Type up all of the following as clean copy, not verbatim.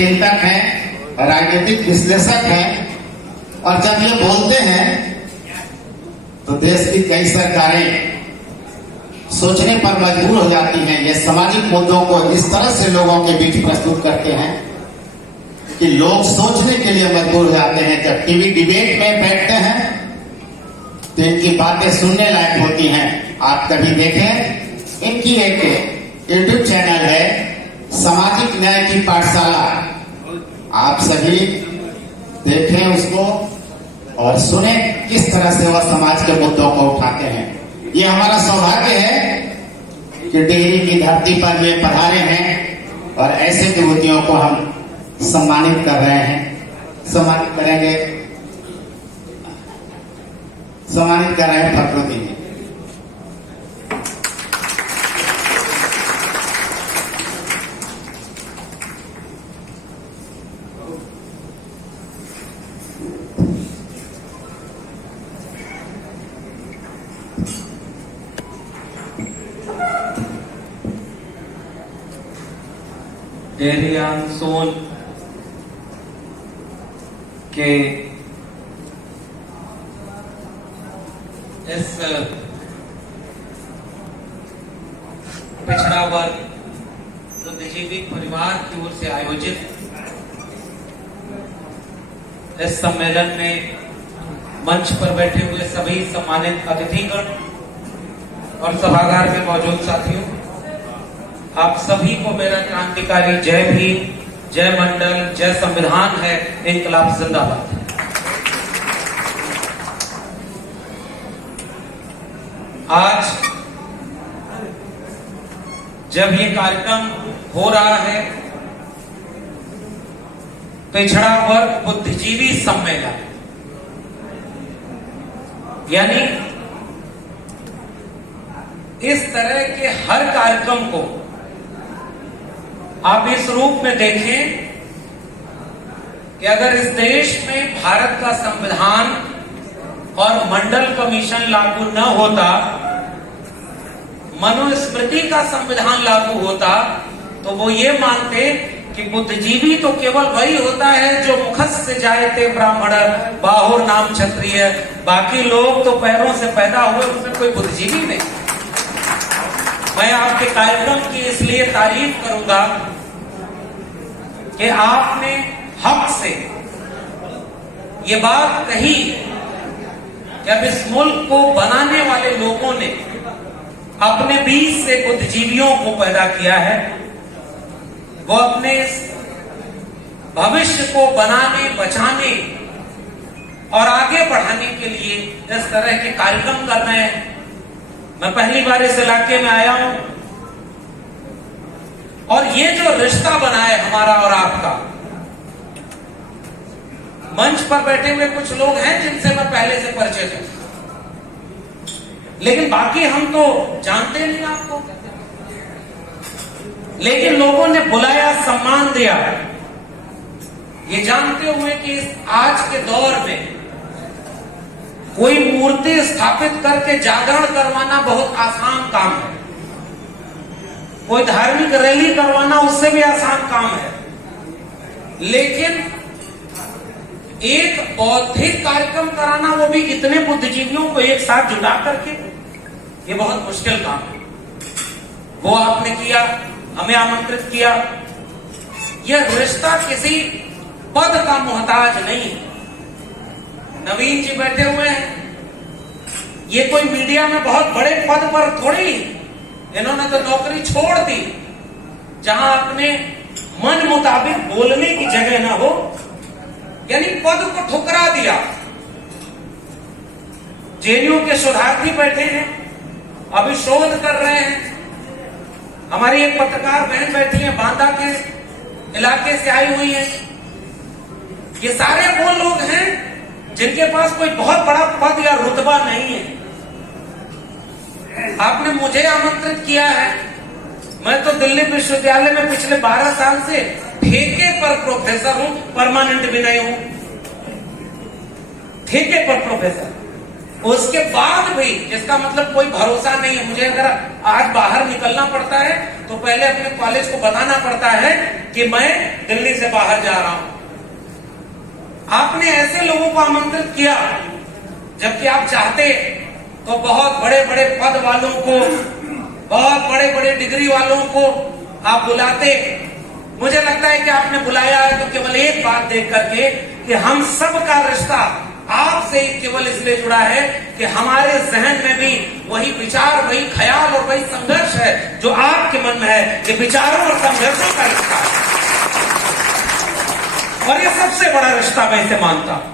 चिंतक हैं, राजनीतिक विश्लेषक हैं, और जब ये बोलते हैं तो देश की कई सरकारें सोचने पर मजबूर हो जाती हैं। ये सामाजिक मुद्दों को इस तरह से लोगों के बीच प्रस्तुत करते हैं कि लोग सोचने के लिए मजबूर हो जाते हैं। जब टीवी डिबेट में बैठते हैं तो इनकी बातें सुनने लायक होती हैं। आप कभी देखें, इनकी एक यूट्यूब चैनल है सामाजिक न्याय की पाठशाला, आप सभी देखें उसको और सुने किस तरह से वह समाज के मुद्दों को उठाते हैं। ये हमारा सौभाग्य है कि टिहरी की धरती पर वे पधारे हैं और ऐसे विभूतियों को हम सम्मानित कर रहे हैं, सम्मानित करेंगे, सम्मानित कर रहे हैं फखरुद्दीन जी। डेरियान सोन के इस पिछड़ा वर्ग बुद्धिजीवी परिवार की ओर से आयोजित इस सम्मेलन में मंच पर बैठे हुए सभी सम्मानित अतिथिगण और सभागार में मौजूद साथियों, आप सभी को मेरा क्रांतिकारी जय भीम, जय मंडल, जय संविधान है, इनकलाब जिंदाबाद। आज जब ये कार्यक्रम हो रहा है पिछड़ा वर्ग बुद्धिजीवी सम्मेलन, यानी इस तरह के हर कार्यक्रम को आप इस रूप में देखें कि अगर इस देश में भारत का संविधान और मंडल कमीशन लागू न होता, मनुस्मृति का संविधान लागू होता, तो वो ये मानते कि बुद्धिजीवी तो केवल वही होता है जो मुखस से जायते ब्राह्मण बाहुर नाम क्षत्रिय, बाकी लोग तो पैरों से पैदा हुए, उसमें कोई बुद्धिजीवी नहीं। मैं आपके कार्यक्रम की इसलिए तारीफ करूंगा कि आपने हक से ये बात कही कि अब इस मुल्क को बनाने वाले लोगों ने अपने बीच से बुद्धिजीवियों को पैदा किया है, वो अपने भविष्य को बनाने, बचाने और आगे बढ़ाने के लिए इस तरह के कार्यक्रम कर रहे हैं। मैं पहली बार इस इलाके में आया हूं और ये जो रिश्ता बना है हमारा और आपका, मंच पर बैठे हुए कुछ लोग हैं जिनसे मैं पहले से परिचित हूं, लेकिन बाकी हम तो जानते नहीं आपको। लेकिन लोगों ने बुलाया, सम्मान दिया, ये जानते हुए कि इस आज के दौर में कोई मूर्ति स्थापित करके जागरण करवाना बहुत आसान काम है, कोई धार्मिक रैली करवाना उससे भी आसान काम है, लेकिन एक बौद्धिक कार्यक्रम कराना, वो भी इतने बुद्धिजीवियों को एक साथ जुटा करके, ये बहुत मुश्किल काम है। वो आपने किया, हमें आमंत्रित किया। यह रिश्ता किसी पद का मोहताज नहीं। नवीन जी बैठे हुए हैं, ये कोई मीडिया में बहुत बड़े पद पर थोड़ी, इन्होंने तो नौकरी छोड़ दी जहां अपने मन मुताबिक बोलने की जगह ना हो, यानी पद को ठुकरा दिया। जेएनयू के शोधार्थी बैठे हैं, अभी शोध कर रहे हैं। हमारी एक पत्रकार बहन बैठी है, बांदा के इलाके से आई हुई है। ये सारे वो लोग हैं जिनके पास कोई बहुत बड़ा पद या रुतबा नहीं है। आपने मुझे आमंत्रित किया है, मैं तो दिल्ली विश्वविद्यालय में पिछले 12 साल से ठेके पर प्रोफेसर हूं, परमानेंट भी नहीं हूं, ठेके पर प्रोफेसर। उसके बाद भी, जिसका मतलब कोई भरोसा नहीं है। मुझे अगर आज बाहर निकलना पड़ता है तो पहले अपने कॉलेज को बताना पड़ता है कि मैं दिल्ली से बाहर जा रहा हूं। आपने ऐसे लोगों को आमंत्रित किया, जबकि आप चाहते तो बहुत बड़े बड़े पद वालों को, बहुत बड़े बड़े डिग्री वालों को आप बुलाते। मुझे लगता है कि आपने बुलाया है तो केवल एक बात देख करके कि हम सब का रिश्ता आपसे केवल इसलिए जुड़ा है कि हमारे जहन में भी वही विचार, वही ख्याल और वही संघर्ष है जो आपके मन में है। ये विचारों और संघर्षों का रिश्ता है, और ये सबसे बड़ा रिश्ता मैं इसे मानता हूं।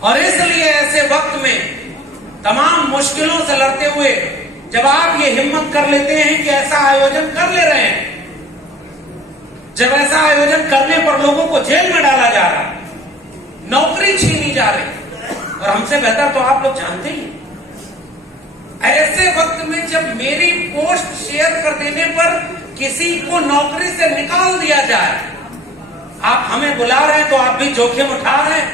और इसलिए ऐसे वक्त में तमाम मुश्किलों से लड़ते हुए जब आप ये हिम्मत कर लेते हैं कि ऐसा आयोजन कर ले रहे हैं, जब ऐसा आयोजन करने पर लोगों को जेल में डाला जा रहा है, नौकरी छीनी जा रही, और हमसे बेहतर तो आप लोग जानते ही। ऐसे वक्त में जब मेरी पोस्ट शेयर कर देने पर किसी को नौकरी से निकाल दिया जाए, आप हमें बुला रहे हैं तो आप भी जोखिम उठा रहे हैं,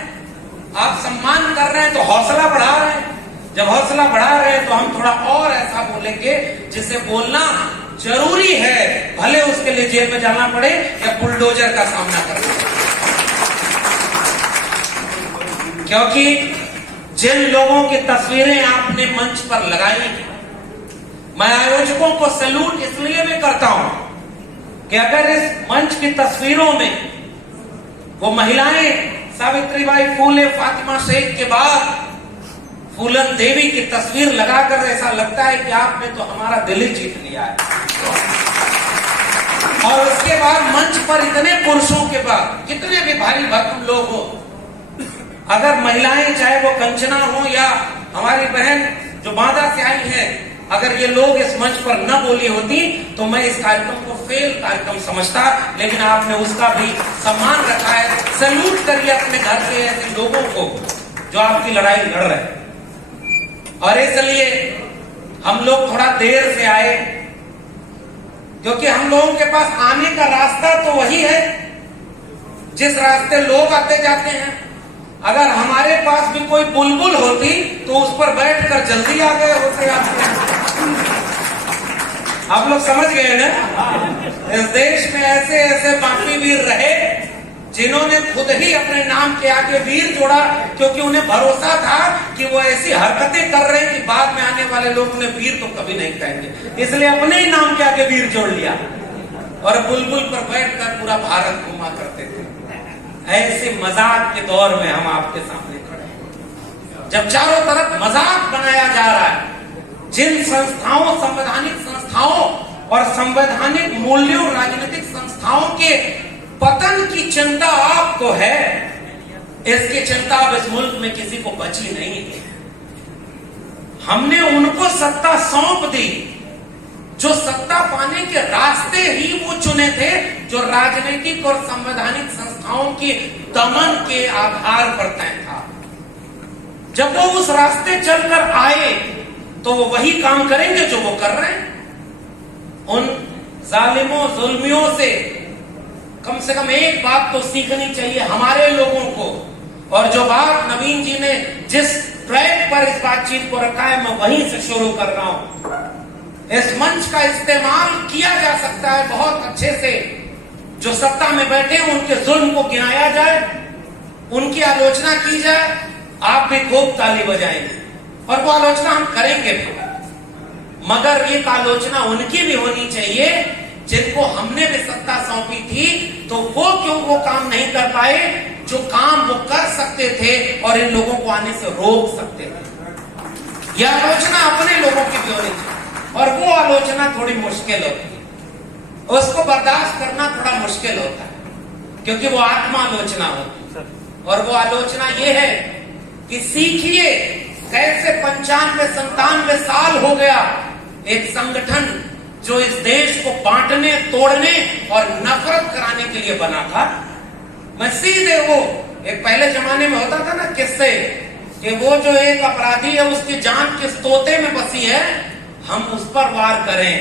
आप सम्मान कर रहे हैं तो हौसला बढ़ा रहे हैं। जब हौसला बढ़ा रहे हैं तो हम थोड़ा और ऐसा बोलेंगे जिसे बोलना जरूरी है, भले उसके लिए जेल में जाना पड़े या बुलडोजर का सामना करना पड़े। क्योंकि जिन लोगों की तस्वीरें आपने मंच पर लगाई, मैं आयोजकों को सैल्यूट इसलिए भी करता हूं कि अगर इस मंच की तस्वीरों में वो महिलाएं सावित्रीबाई फूले, फातिमा शेख के बाद फूलन देवी की तस्वीर लगाकर ऐसा लगता है कि आपने तो हमारा दिल ही जीत लिया है। और उसके बाद मंच पर इतने पुरुषों के बाद, कितने भी भारी भरकम लोग हो, अगर महिलाएं चाहे वो कंचना हो या हमारी बहन जो बांदा से आई है, अगर ये लोग इस मंच पर न बोली होती तो मैं इस कार्यक्रम को फेल कार्यक्रम समझता। लेकिन आपने उसका भी सम्मान रखा है। सैल्यूट करिए अपने घर के ऐसे लोगों को जो आपकी लड़ाई लड़ रहे हैं। और इसलिए हम लोग थोड़ा देर से आए, क्योंकि हम लोगों के पास आने का रास्ता तो वही है जिस रास्ते लोग आते जाते हैं। अगर हमारे पास भी कोई बुलबुल होती तो उस पर बैठकर जल्दी आ गए होते। आप लोग समझ गए ना। इस देश में ऐसे ऐसे बाकी वीर रहे जिन्होंने खुद ही अपने नाम के आगे वीर जोड़ा, क्योंकि उन्हें भरोसा था कि वो ऐसी हरकतें कर रहे हैं कि बाद में आने वाले लोग उन्हें वीर तो कभी नहीं कहेंगे, इसलिए अपने ही नाम के आगे वीर जोड़ लिया और बुलबुल पर बैठकर पूरा भारत घुमा करते थे। ऐसे मजाक के दौर में हम आपके सामने खड़े हैं, जब चारों तरफ मजाक बनाया जा रहा है। जिन संस्थाओं, संवैधानिक संस्थाओं और संवैधानिक मूल्यों, राजनीतिक संस्थाओं के पतन की चिंता आपको है, इसकी चिंता अब इस मुल्क में किसी को बची नहीं है। हमने उनको सत्ता सौंप दी जो सत्ता पाने के रास्ते ही वो चुने थे, जो राजनीतिक और संवैधानिक संस्थाओं के दमन के आधार पर तय था। जब वो उस रास्ते चलकर आए तो वो वही काम करेंगे जो वो कर रहे हैं। उन जालिमों, जुल्मियों से कम से कम एक बात तो सीखनी चाहिए हमारे लोगों को। और जो बात नवीन जी ने जिस ट्रैक पर इस बातचीत को रखा है, मैं वहीं से शुरू कर रहा हूं। इस मंच का इस्तेमाल किया जा सकता है बहुत अच्छे से। जो सत्ता में बैठे उनके जुल्म को गिनाया जाए, उनकी आलोचना की जाए, आप भी खूब ताली बजाएंगे और वो आलोचना हम करेंगे भी। मगर एक आलोचना उनकी भी होनी चाहिए जिनको हमने भी सत्ता सौंपी थी, तो वो क्यों वो काम नहीं कर पाए जो काम वो कर सकते थे और इन लोगों को आने से रोक सकते थे। यह आलोचना अपने लोगों की भी होनी चाहिए, और वो आलोचना थोड़ी मुश्किल होती है, उसको बर्दाश्त करना थोड़ा मुश्किल होता है, क्योंकि वो आत्मा आलोचना होती है। और वो आलोचना ये है कि सीखिए कैसे 95-97 साल हो गया एक संगठन जो इस देश को बांटने, तोड़ने और नफरत कराने के लिए बना था। मैं सीधे वो एक पहले जमाने में होता था ना किससे कि वो जो एक अपराधी है उसकी जान किस तोते में बसी है, हम उस पर वार करें,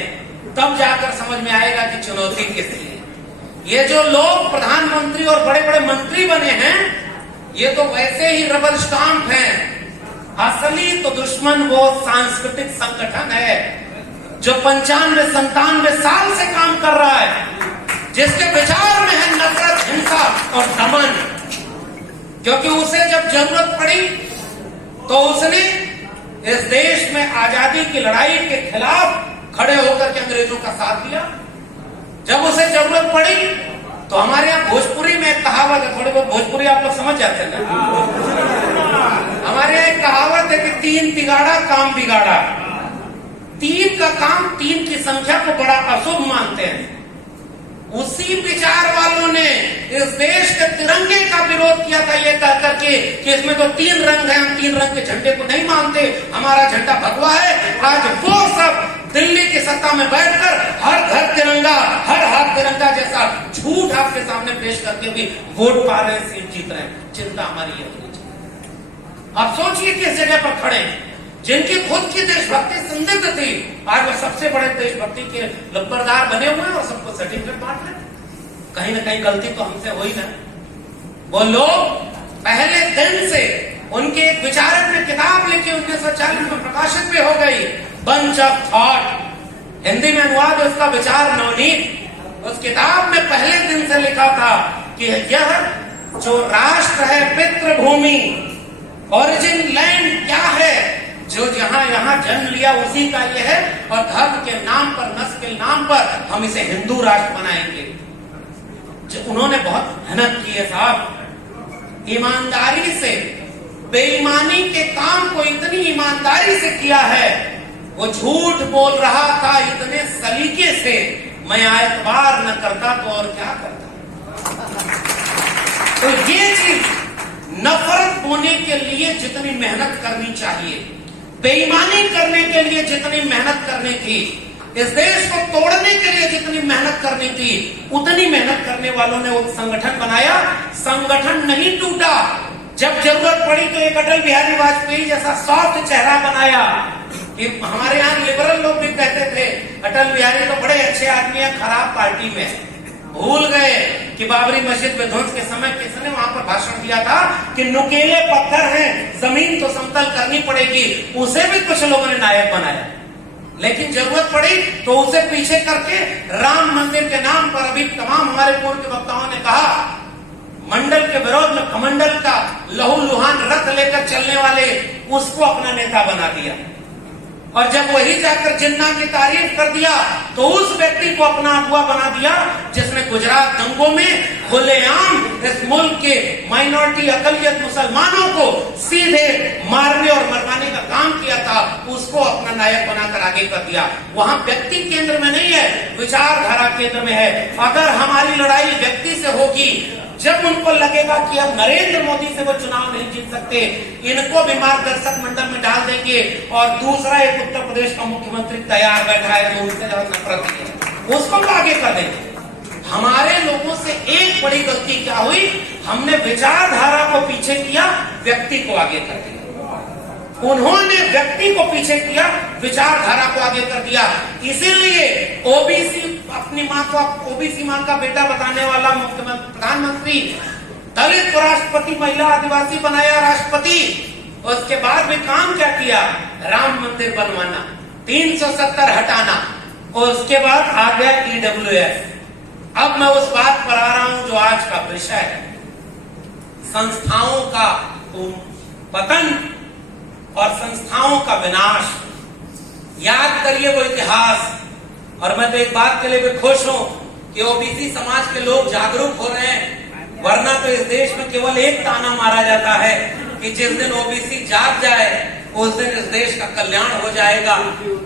तब जाकर समझ में आएगा कि चुनौती किसकी है। ये जो लोग प्रधानमंत्री और बड़े बड़े मंत्री बने हैं, ये तो वैसे ही रबर स्टाम्प हैं, असली तो दुश्मन वो सांस्कृतिक संगठन है जो 95-97 साल से काम कर रहा है, जिसके विचार में है नफरत, हिंसा और दमन। क्योंकि उसे जब जरूरत पड़ी तो उसने इस देश में आजादी की लड़ाई के खिलाफ खड़े होकर के अंग्रेजों का साथ दिया। जब उसे जरूरत पड़ी तो हमारे यहाँ भोजपुरी में एक कहावत है, थोड़ी बहुत भोजपुरी आप लोग समझ जाते हैं ना। हमारे यहाँ एक कहावत है कि 3 तिगाड़ा काम बिगाड़ा। 3 का काम, 3 की संख्या को बड़ा अशुभ मानते हैं। उसी विचार वालों ने इस देश के तिरंगे का विरोध किया था ये कह करके कि इसमें तो 3 रंग हैं, हम 3 रंग के झंडे को नहीं मानते, हमारा झंडा भगवा है। आज वो सब दिल्ली की सत्ता में बैठकर हर घर तिरंगा, हर हाथ तिरंगा जैसा झूठ आपके सामने पेश करके भी वोट पा रहे हैं, सीट जीत रहे हैं। चिंता हमारी है। आप सोचिए किस जगह पर खड़े, जिनकी खुद की देशभक्ति संदिग्ध थी, आज वो सबसे बड़े देशभक्ति के लंबरदार बने हुए हैं और सबको सर्टिफिकेट बांट रहे हैं। कहीं ना कहीं गलती तो हमसे हुई ना। वो लोग पहले दिन से, उनके एक विचारक ने किताब लिखी 1940 में प्रकाशित भी हो गई, बंच ऑफ थॉट, हिंदी में अनुवाद उसका विचार नवनीत। उस किताब में पहले दिन से लिखा था कि यह जो राष्ट्र है, पितृभूमि, ओरिजिन लैंड क्या है, जो यहाँ जन्म लिया उसी का ये है, और धर्म के नाम पर, नस्ल के नाम पर हम इसे हिंदू राष्ट्र बनाएंगे। उन्होंने बहुत मेहनत की है साहब, ईमानदारी से, बेईमानी के काम को इतनी ईमानदारी से किया है। वो झूठ बोल रहा था इतने सलीके से, मैं एतबार न करता तो और क्या करता। तो ये चीज, नफरत होने के लिए जितनी मेहनत करनी चाहिए, बेईमानी करने के लिए जितनी मेहनत करनी थी, इस देश को तोड़ने के लिए जितनी मेहनत करनी थी, उतनी मेहनत करने वालों ने वो संगठन बनाया। संगठन नहीं टूटा। जब जरूरत पड़ी तो एक अटल बिहारी वाजपेयी जैसा सॉफ्ट चेहरा बनाया। कि हमारे यहाँ लिबरल लोग भी कहते थे अटल बिहारी तो बड़े अच्छे आदमी है, खराब पार्टी में। भूल गए कि बाबरी मस्जिद विध्वंस के समय किसने वहां पर भाषण दिया था कि नुकीले पत्थर हैं, जमीन तो समतल करनी पड़ेगी। उसे भी कुछ लोगों ने नायक बनाया, लेकिन जरूरत पड़ी तो उसे पीछे करके राम मंदिर के नाम पर अभी तमाम हमारे पूर्व के वक्ताओं ने कहा, मंडल के विरोध में कमंडल का लहूलुहान रथ लेकर चलने वाले उसको अपना नेता बना दिया। और जब वही जाकर जिन्ना की तारीफ कर दिया तो उस व्यक्ति को अपना अगुवा बना दिया जिसने गुजरात दंगों में खुलेआम इस मुल्क के माइनॉरिटी अकलियत मुसलमानों को सीधे मारने और मरवाने का काम किया था। उसको अपना नायक बनाकर आगे कर दिया। वहां व्यक्ति केंद्र में नहीं है, विचारधारा केंद्र में है। अगर हमारी लड़ाई व्यक्ति से होगी, जब उनको लगेगा कि अब नरेंद्र मोदी से वो चुनाव नहीं जीत सकते, इनको भी मार्गदर्शक मंडल में डाल देंगे। और दूसरा एक उत्तर प्रदेश का मुख्यमंत्री तैयार बैठा है जो उनसे ज्यादा नफरत है, उसको भी आगे कर देंगे। हमारे लोगों से एक बड़ी गलती क्या हुई, हमने विचारधारा को पीछे किया, व्यक्ति को आगे कर दिया। उन्होंने व्यक्ति को पीछे किया, विचारधारा को आगे कर दिया। इसीलिए ओबीसी, अपनी माँ को ओबीसी माँ का बेटा बताने वाला मुख्यमंत्री, प्रधानमंत्री, दलित को राष्ट्रपति, महिला आदिवासी बनाया राष्ट्रपति। उसके बाद भी काम क्या किया, राम मंदिर बनवाना, 370 हटाना, और उसके बाद आ गया EWF। अब मैं उस बात पर आ रहा हूं जो आज का विषय है, संस्थाओं का पतन और संस्थाओं का विनाश। याद करिए वो इतिहास। और मैं तो एक बात के लिए भी खुश हूं कि ओबीसी समाज के लोग जागरूक हो रहे हैं, वरना तो इस देश में केवल एक ताना मारा जाता है कि जिस दिन ओबीसी जाग जाए उस दिन इस देश का कल्याण हो जाएगा।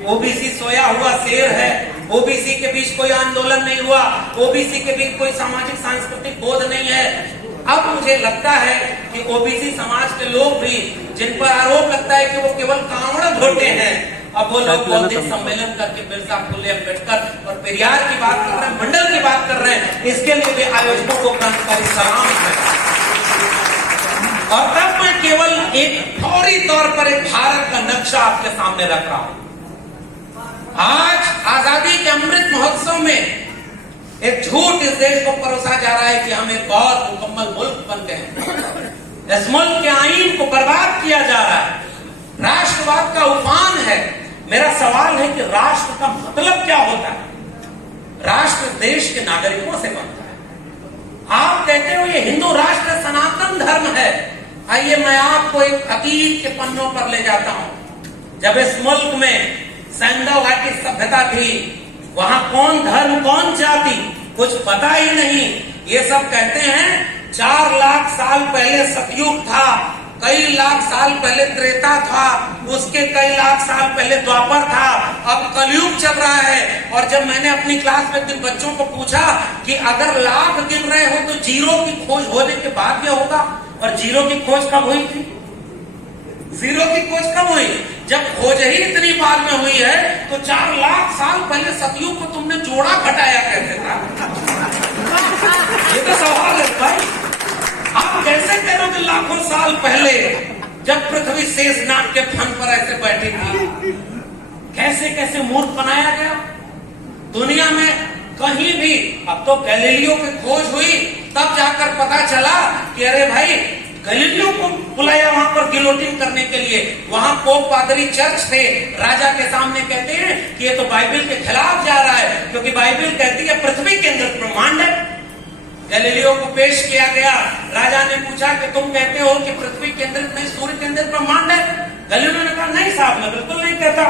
ओबीसी सोया हुआ शेर है, ओबीसी के बीच कोई आंदोलन नहीं हुआ, ओबीसी के बीच कोई सामाजिक सांस्कृतिक बोध नहीं है। अब मुझे लगता है कि ओबीसी समाज के लोग भी, जिन पर आरोप लगता है कि वो केवल कांवड़ धोते हैं, अब वो लोग बौद्धिक सम्मेलन करके बिरसा, फुले, अम्बेडकर और पेरियार की बात कर रहे हैं, मंडल की बात कर रहे हैं। इसके लिए भी आयोजकों को क्रांतिकारी सलाम है। और तब मैं केवल एक फौरी तौर पर एक भारत का नक्शा आपके सामने रख रहा हूं। आज आजादी के अमृत महोत्सव में एक झूठ इस देश को परोसा जा रहा है कि हम एक बहुत मुकम्मल मुल्क बन गए हैं। इस मुल्क के आईन को बर्बाद किया जा रहा है। राष्ट्रवाद का उफान है। मेरा सवाल है कि राष्ट्र का मतलब क्या होता है? राष्ट्र देश के नागरिकों से बनता है। आप कहते हो ये हिंदू राष्ट्र सनातन धर्म है। आइए मैं आपको एक अतीत के पन्नों पर ले जाता हूं। जब इस मुल्क में सैंडो घाटी सभ्यता थी, वहां कौन धर्म कौन जाति कुछ पता ही नहीं। ये सब कहते हैं 4 लाख साल पहले सतयुग था, कई लाख साल पहले त्रेता था, उसके कई लाख साल पहले द्वापर था, अब कलयुग चल रहा है। और जब मैंने अपनी क्लास में जिन बच्चों को पूछा कि अगर लाख गिन रहे हो तो जीरो की खोज होने के बाद क्या होगा, और जीरो की खोज कब हुई थी? जीरो की खोज कब हुई? जब खोज ही इतनी बाद में हुई है तो 4 लाख साल पहले सतयुग को तुमने जोड़ा घटाया कैसे था? ये तो सवाल है भाई। आप कैसे कह रहे हो कि लाखों साल पहले जब पृथ्वी शेषनाग के फन पर ऐसे बैठी थी? कैसे कैसे मूर्ख बनाया गया दुनिया में कहीं भी। अब तो गैलीलियो की खोज हुई, तब जाकर पता चला कि अरे भाई गैलीलियो को बुलाया वहां पर गिलोटिन करने के लिए। वहां पोप पादरी चर्च थे, राजा के सामने कहते हैं कि ये तो बाइबल के खिलाफ जा रहा है, क्योंकि बाइबल कहती है पृथ्वी केंद्रित ब्रह्मांड है। गैलीलियो को पेश किया गया। राजा ने पूछा कि तुम कहते हो कि पृथ्वी केंद्रित नहीं सूर्य केंद्रित ब्रह्मांड है? गैलीलियो ने कहा नहीं साहब, मैं बिल्कुल नहीं कहता।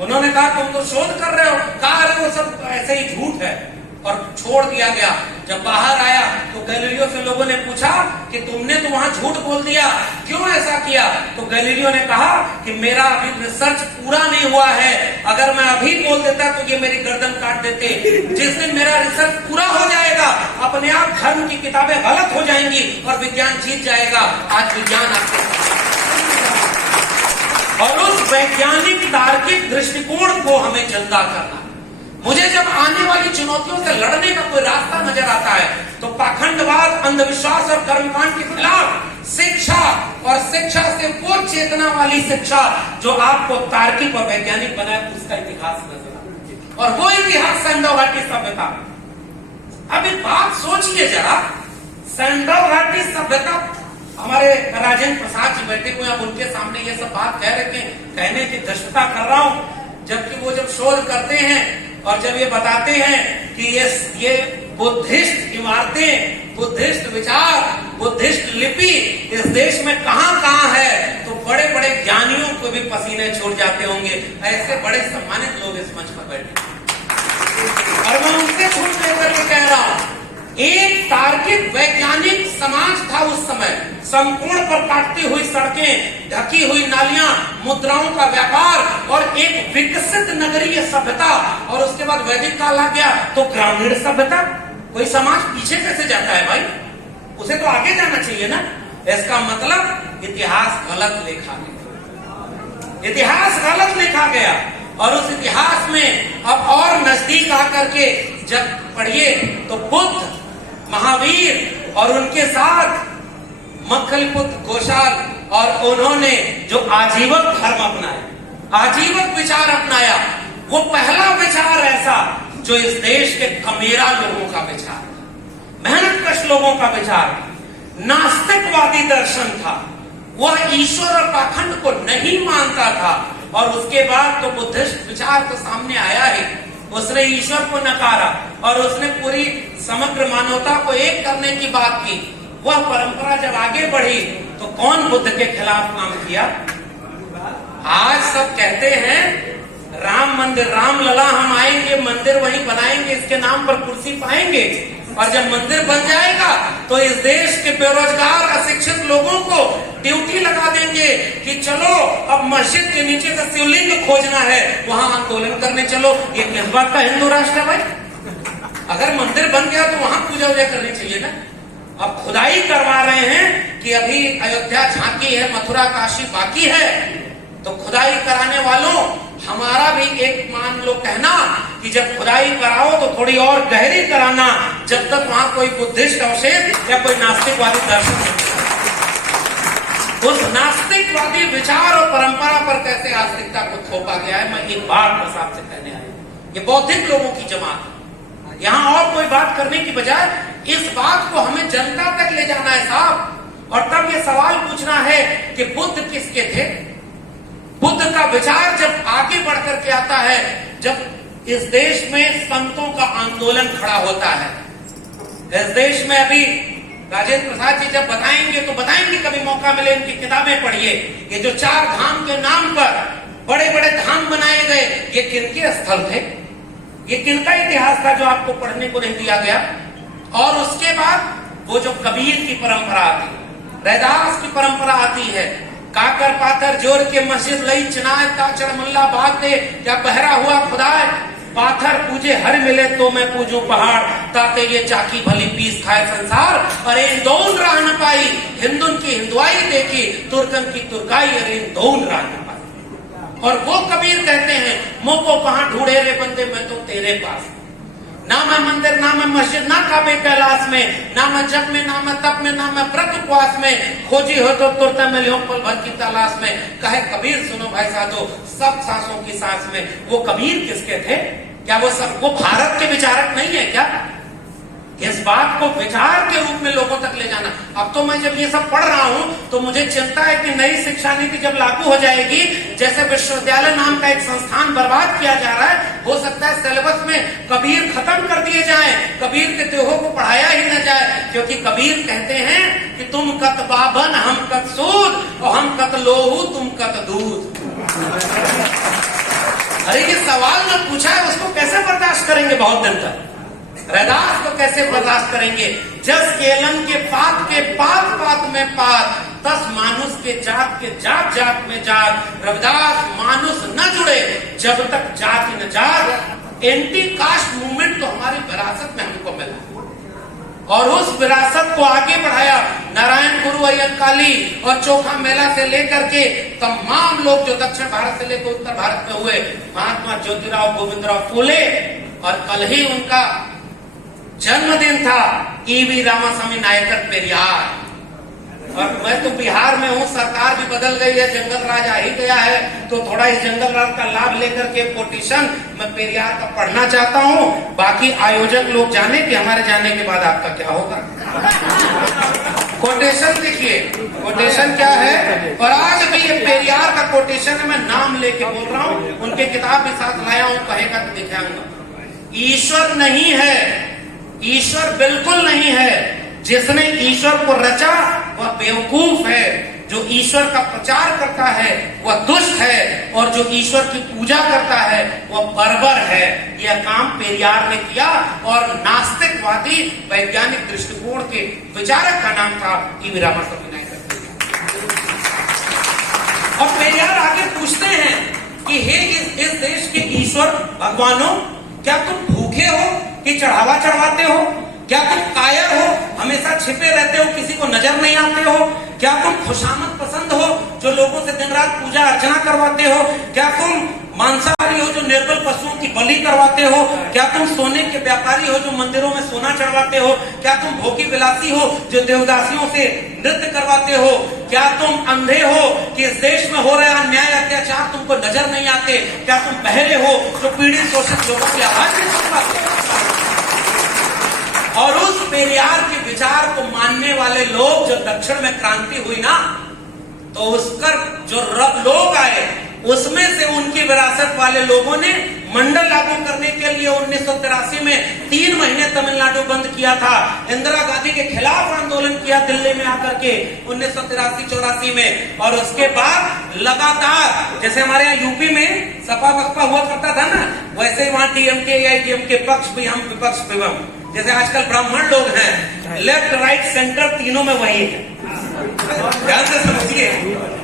उन्होंने कहा तुम तो शोध कर रहे हो। कहा अरे वो सब ऐसे ही झूठ है, और छोड़ दिया गया। जब बाहर आया तो गैलीलियो से लोगों ने पूछा कि तुमने तो वहां झूठ बोल दिया, क्यों ऐसा किया? तो गैलीलियो ने कहा कि मेरा अभी रिसर्च पूरा नहीं हुआ है, अगर मैं अभी बोल देता तो ये मेरी गर्दन काट देते। जिस दिन मेरा रिसर्च पूरा हो जाएगा अपने आप धर्म की किताबें गलत हो जाएंगी और विज्ञान जीत जाएगा। आज विज्ञान आपके और उस वैज्ञानिक तार्किक दृष्टिकोण को हमें जिंदा करना। मुझे जब आने वाली चुनौतियों से लड़ने का कोई रास्ता नजर आता है तो पाखंडवाद, अंधविश्वास और कर्मकांड के खिलाफ शिक्षा, और शिक्षा से वो चेतना वाली शिक्षा जो आपको तार्किक और वैज्ञानिक बनाए, उसका इतिहास नजर आता है। और वो इतिहास सैंडो घाटी सभ्यता। अब एक बात सोचिए जरा, सैंडो घाटी सभ्यता, हमारे राजेंद्र प्रसाद जी बैठे हुए, अब उनके सामने ये सब बात कह रहे, कहने की धृष्टता कर रहा हूं, जबकि वो जब शोध करते हैं और जब ये बताते हैं कि ये बुद्धिस्ट इमारतें, बुद्धिस्ट विचार, बुद्धिस्ट लिपि इस देश में कहां कहां है, तो बड़े बड़े ज्ञानियों को भी पसीने छूट जाते होंगे। ऐसे बड़े सम्मानित लोग इस मंच पर बैठे, और मैं उनसे छूट लेकर के कह रहा हूं, एक तार्किक वैज्ञानिक समाज था उस समय। संपूर्ण पर काटती हुई सड़कें, ढकी हुई नालियां, मुद्राओं का व्यापार और एक विकसित नगरीय सभ्यता, और उसके बाद वैदिक काल आ गया तो ग्रामीण सभ्यता। कोई समाज पीछे कैसे जाता है भाई? उसे तो आगे जाना चाहिए ना। इसका मतलब इतिहास गलत लिखा गया, इतिहास गलत लिखा गया। और उस इतिहास में अब और नजदीक आकर के जब पढ़िए तो बुद्ध, महावीर और उनके साथ मक्खलीपुत्र घोषाल, और उन्होंने जो आजीवक धर्म अपनाया, आजीवक विचार अपनाया, वो पहला विचार ऐसा जो इस देश के कमेरा लोगों का विचार, मेहनतकश लोगों का विचार, नास्तिकवादी दर्शन था। वह ईश्वर और पाखंड को नहीं मानता था। और उसके बाद तो बुद्धिस्ट विचार तो सामने आया ही, उसने ईश्वर को नकारा और उसने पूरी समग्र मानवता को एक करने की बात की। वह परंपरा जब आगे बढ़ी तो कौन बुद्ध के खिलाफ काम किया? आज सब कहते हैं राम मंदिर, राम लला, हम आएंगे मंदिर वहीं बनाएंगे, इसके नाम पर कुर्सी पाएंगे, और जब मंदिर बन जाएगा तो इस देश के बेरोजगार अशिक्षित लोगों को ड्यूटी लगा देंगे कि चलो अब मस्जिद के नीचे का शिवलिंग खोजना है, वहां आंदोलन करने चलो। ये किस बात का हिंदू राष्ट्र है भाई? अगर मंदिर बन गया तो वहां पूजा वूजा करनी चाहिए ना। अब खुदाई करवा रहे हैं कि अभी अयोध्या झांकी है, मथुरा काशी बाकी है, तो खुदाई कराने वालों, हमारा भी एक मान लो कहना कि जब खुदाई कराओ तो थोड़ी और गहरी कराना, जब तक वहां कोई बुद्धिस्ट अवशेष या कोई नास्तिकवादी दर्शन, उस नास्तिकवादी विचार और परंपरा पर कैसे आस्तिकता को थोपा गया है। मैं एक बात बस आपसे कहने आया, ये बौद्धिक लोगों की जमात है। यहां और कोई बात करने की बजाय इस बात को हमें जनता तक ले जाना है साहब। और तब ये सवाल पूछना है कि बुद्ध किसके थे? बुद्ध का विचार जब आगे बढ़ करके आता है, जब इस देश में संतों का आंदोलन खड़ा होता है, इस देश में अभी राजेंद्र प्रसाद जी जब बताएंगे तो बताएंगे, कभी मौका मिले इनकी किताबें पढ़िए। ये जो 4 धाम के नाम पर बड़े बड़े धाम बनाए गए, ये किनके स्थल थे, ये किनका इतिहास था जो आपको पढ़ने को नहीं दिया गया। और उसके बाद वो जो कबीर की परंपरा आती, रैदास की परंपरा आती है, काकर पाथर जोड़ के मस्जिद लई चिनाय ताचड़ मुल्ला बात दे, क्या बहरा हुआ खुदाए, पाथर पूजे हर मिले तो मैं पूजू पहाड़, ताते ये चाकी भली पीस खाए संसार, अरे दौन राह न पाई, हिंदुन की हिंदुआई देखी, तुर्कन की तुर्काई, अरे दौन राह न पाई। और वो कबीर कहते हैं, मोको कहां ढूंढे रे बंदे, मैं तो तेरे पास, ना मैं मंदिर ना मैं मस्जिद ना काबे कैलाश में, ना मैं जप में ना मैं तप में ना मैं व्रत उपवास में, खोजी हो तो तुरते में लियो पल भर की तलाश में। कहे कबीर सुनो भाई साधो, सब सांसों की सांस में। वो कबीर किसके थे? क्या वो सब वो भारत के विचारक नहीं है क्या? इस बात को विचार के रूप में लोगों तक ले जाना। अब तो मैं जब ये सब पढ़ रहा हूं तो मुझे चिंता है कि नई शिक्षा नीति जब लागू हो जाएगी, जैसे विश्वविद्यालय नाम का एक संस्थान बर्बाद किया जा रहा है, हो सकता है सिलेबस में कबीर खत्म कर दिए जाए, कबीर के दोहों को पढ़ाया ही न जाए। क्योंकि कबीर कहते हैं कि तुम कत बाबन हम कत सूद, और हम कत लोहू तुम कत दूध। अरे ये सवाल जो पूछा है उसको कैसे बर्दाश्त करेंगे बहुत दिन तक? रैदास को कैसे बर्दाश्त करेंगे? जस केलन के पात पात में पात, तस मानुष के जात जात में जात। रविदास मानुष न जुड़े जब तक जाति न जात। एंटी कास्ट मूवमेंट तो हमारी विरासत में हमको मिला और उस विरासत को आगे बढ़ाया नारायण गुरु अय्यंकाली और चोखा मेला से लेकर के तमाम लोग जो दक्षिण भारत से लेकर उत्तर भारत में हुए, महात्मा ज्योतिराव गोविंदराव फूले, और कल ही उनका जन्मदिन था, ईवी रामास्वामी नायकर पेरियार। और मैं तो बिहार में हूँ, सरकार भी बदल गई है, जंगल राज आ ही गया है, तो थोड़ा इस जंगल राज का लाभ लेकर के कोटेशन मैं पेरियार का पढ़ना चाहता हूँ। बाकी आयोजक लोग जाने कि हमारे जाने के बाद आपका क्या होगा। कोटेशन देखिए, कोटेशन क्या है। और आज भी ये पेरियार का कोटेशन है, मैं नाम लेके बोल रहा हूँ, उनके किताब भी साथ लाया हूँ, कहेगा तो दिखाऊंगा। ईश्वर नहीं है, ईश्वर बिल्कुल नहीं है। जिसने ईश्वर को रचा वह बेवकूफ है, जो ईश्वर का प्रचार करता है वह दुष्ट है, और जो ईश्वर की पूजा करता है वह बर्बर है। यह काम पेरियार ने किया, और नास्तिकवादी वैज्ञानिक दृष्टिकोण के विचारक का नाम था ईवी रामास्वामी नायकर। और पेरियार आगे पूछते हैं कि हे इस देश के ईश्वर भगवानों, क्या तुम भूखे हो कि चढ़ावा चढ़वाते हो? क्या तुम कायर हो, हमेशा छिपे रहते हो, किसी को नजर नहीं आते हो? क्या तुम खुशामद पसंद हो, जो लोगों से दिन रात पूजा अर्चना करवाते हो? क्या तुम मांसाहारी हो, जो निर्बल पशुओं की बलि करवाते हो? क्या तुम सोने के व्यापारी हो, जो मंदिरों में सोना चढ़वाते हो? क्या तुम भोगी विलासी हो, जो देवदासियों से नृत्य करवाते हो? क्या तुम अंधे हो कि इस देश में हो रहे अन्याय अत्याचार तुमको नजर नहीं आते? क्या तुम बहरे हो, जो पीड़ित शोषित लोगों की आवाज नहीं सुन पाते? और उस पेरियार के विचार को मानने वाले लोग, जो दक्षिण में क्रांति हुई ना, तो उसका जो लोग आए, उसमें से उनकी विरासत वाले लोगों ने मंडल लागू करने के लिए 1983 में 3 महीने तमिलनाडु बंद किया था। इंदिरा गांधी के खिलाफ आंदोलन किया दिल्ली में आकर के 1983-84 में। और उसके बाद लगातार, जैसे हमारे यहाँ यूपी में सपा बसपा हुआ करता था ना, वैसे ही वहां डीएमके या डीएमके पक्ष भी हम, विपक्ष भी हम। जैसे आजकल ब्राह्मण लोग हैं, लेफ्ट राइट सेंटर तीनों में वही है, ध्यान से समझिए।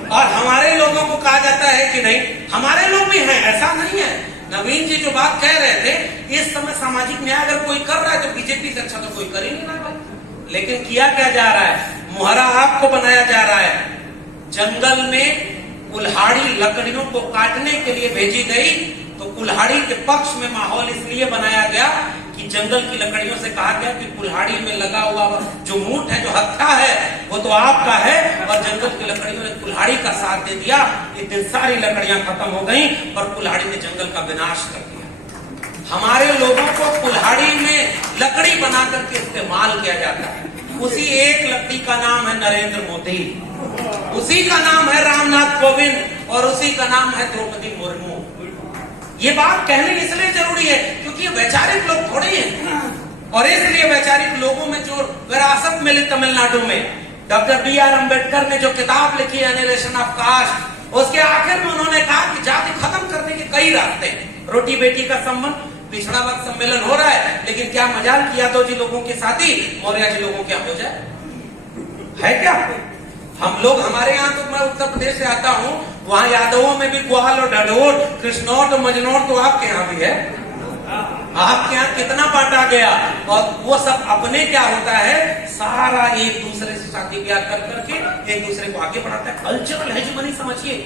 और हमारे लोगों को कहा जाता है कि नहीं, हमारे लोग भी हैं, ऐसा नहीं है। नवीन जी जो बात कह रहे थे, इस समय सामाजिक न्याय अगर कोई कर रहा है तो बीजेपी से अच्छा तो कोई कर ही नहीं रहा है। लेकिन किया क्या जा रहा है? मुहरा आपको बनाया जा रहा है। जंगल में कुल्हाड़ी लकड़ियों को काटने के लिए भेजी गई, तो कुल्हाड़ी के पक्ष में माहौल इसलिए बनाया गया कि जंगल की लकड़ियों से कहा गया कि कुल्हाड़ी में लगा हुआ जो मूठ है, जो हत्था है, वो तो आपका है। और जंगल की लकड़ियों ने कुल्हाड़ी का साथ दे दिया। एक दिन सारी लकड़ियां खत्म हो गई और कुल्हाड़ी ने जंगल का विनाश कर दिया। हमारे लोगों को कुल्हाड़ी में लकड़ी बना करके इस्तेमाल किया जाता है। उसी एक लकड़ी का नाम है नरेंद्र मोदी, उसी का नाम है रामनाथ कोविंद, और उसी का नाम है द्रौपदी मुर्मू। ये बात कहने इसलिए जरूरी है क्योंकि ये वैचारिक लोग थोड़े ही हैं, और इसलिए वैचारिक लोगों में जो विरासत मिली तमिलनाडु में, डॉक्टर बी.आर. अम्बेडकर ने जो किताब लिखी है एनिहिलेशन ऑफ कास्ट, उसके आखिर में उन्होंने कहा कि जाति खत्म करने के कई रास्ते हैं। रोटी बेटी का संबंध, पिछड़ा वर्ग सम्मेलन हो रहा है, लेकिन क्या मजाल कि यादव जी लोगों के साथ ही मौर्य जी लोगों क्या हो जाए, है क्या? हम लोग, हमारे यहाँ तो, मैं उत्तर प्रदेश से आता हूँ, वहां यादवों में भी ग्वाल और ढढोर, कृष्णौट और मजनौट तो आपके यहाँ भी है। आपके यहाँ कितना बांटा गया, और वो सब अपने क्या होता है, सारा एक दूसरे से शादी ब्याह कर करके एक दूसरे को आगे बढ़ाता है। कल्चरल हेजेमनी समझिए।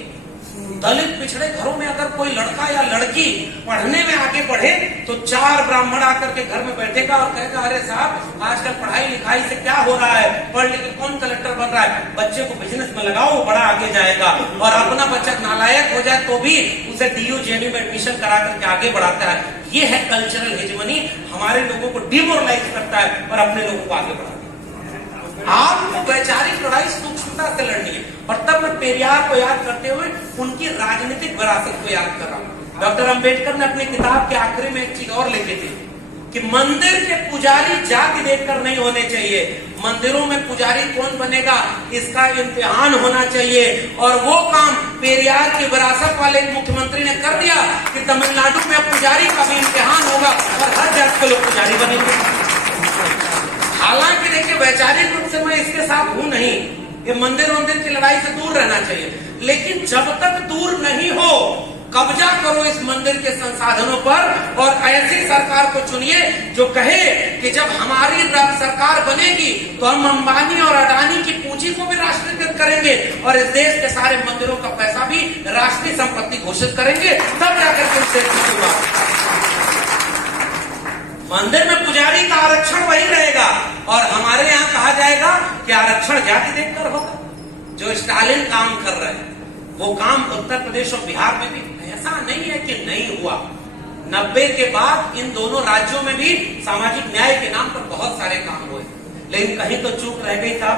दलित पिछड़े घरों में अगर कोई लड़का या लड़की पढ़ने में आगे बढ़े तो 4 ब्राह्मण आकर के घर में बैठेगा और कहेगा, अरे साहब आजकल पढ़ाई लिखाई से क्या हो रहा है, पढ़ लिख के कौन कलेक्टर बन रहा है, बच्चे को बिजनेस में लगाओ, बड़ा आगे जाएगा। और अपना बच्चा नालायक हो जाए तो भी उसे DU JNU में एडमिशन करा करके आगे बढ़ाता है। ये है कल्चरल हेजेमनी, हमारे लोगों को डिमोरलाइज करता है और अपने लोगों को आगे बढ़ाता है। आपको वैचारिक लड़ाई सूक्ष्मता से लड़नी है, और तब मैं पेरियार को याद करते हुए उनकी राजनीतिक विरासत को याद कर रहा हूं। डॉक्टर अंबेडकर ने अपनी किताब के आखिरी में एक चीज और लिखी थी कि मंदिर के पुजारी जाति देखकर नहीं होने चाहिए, मंदिरों में पुजारी कौन बनेगा इसका इम्तिहान होना चाहिए। और वो काम पेरियार की विरासत वाले मुख्यमंत्री ने कर दिया कि तमिलनाडु में पुजारी का भी इम्तिहान होगा और हर जाति के लोग पुजारी बनेंगे। हालांकि देखिए, वैचारिक रूप से मैं इसके साथ हूं नहीं, ये मंदिर की लड़ाई से दूर रहना चाहिए, लेकिन जब तक दूर नहीं हो, कब्जा करो इस मंदिर के संसाधनों पर, और ऐसी सरकार को चुनिए जो कहे कि जब हमारी सरकार बनेगी तो हम अंबानी और अडानी की पूंजी को भी राष्ट्रीयकृत करेंगे और इस देश के सारे मंदिरों का पैसा भी राष्ट्रीय संपत्ति घोषित करेंगे, तब जाकर के उससे होगा। मंदिर में पुजारी का आरक्षण वही रहेगा, और हमारे यहाँ कहा जाएगा कि आरक्षण जाति देखकर होगा। जो स्टालिन काम कर रहे हैं वो काम उत्तर प्रदेश और बिहार में भी, ऐसा नहीं है कि नहीं हुआ। 90 के बाद इन दोनों राज्यों में भी सामाजिक न्याय के नाम पर बहुत सारे काम हुए, लेकिन कहीं तो चूक रह गई था,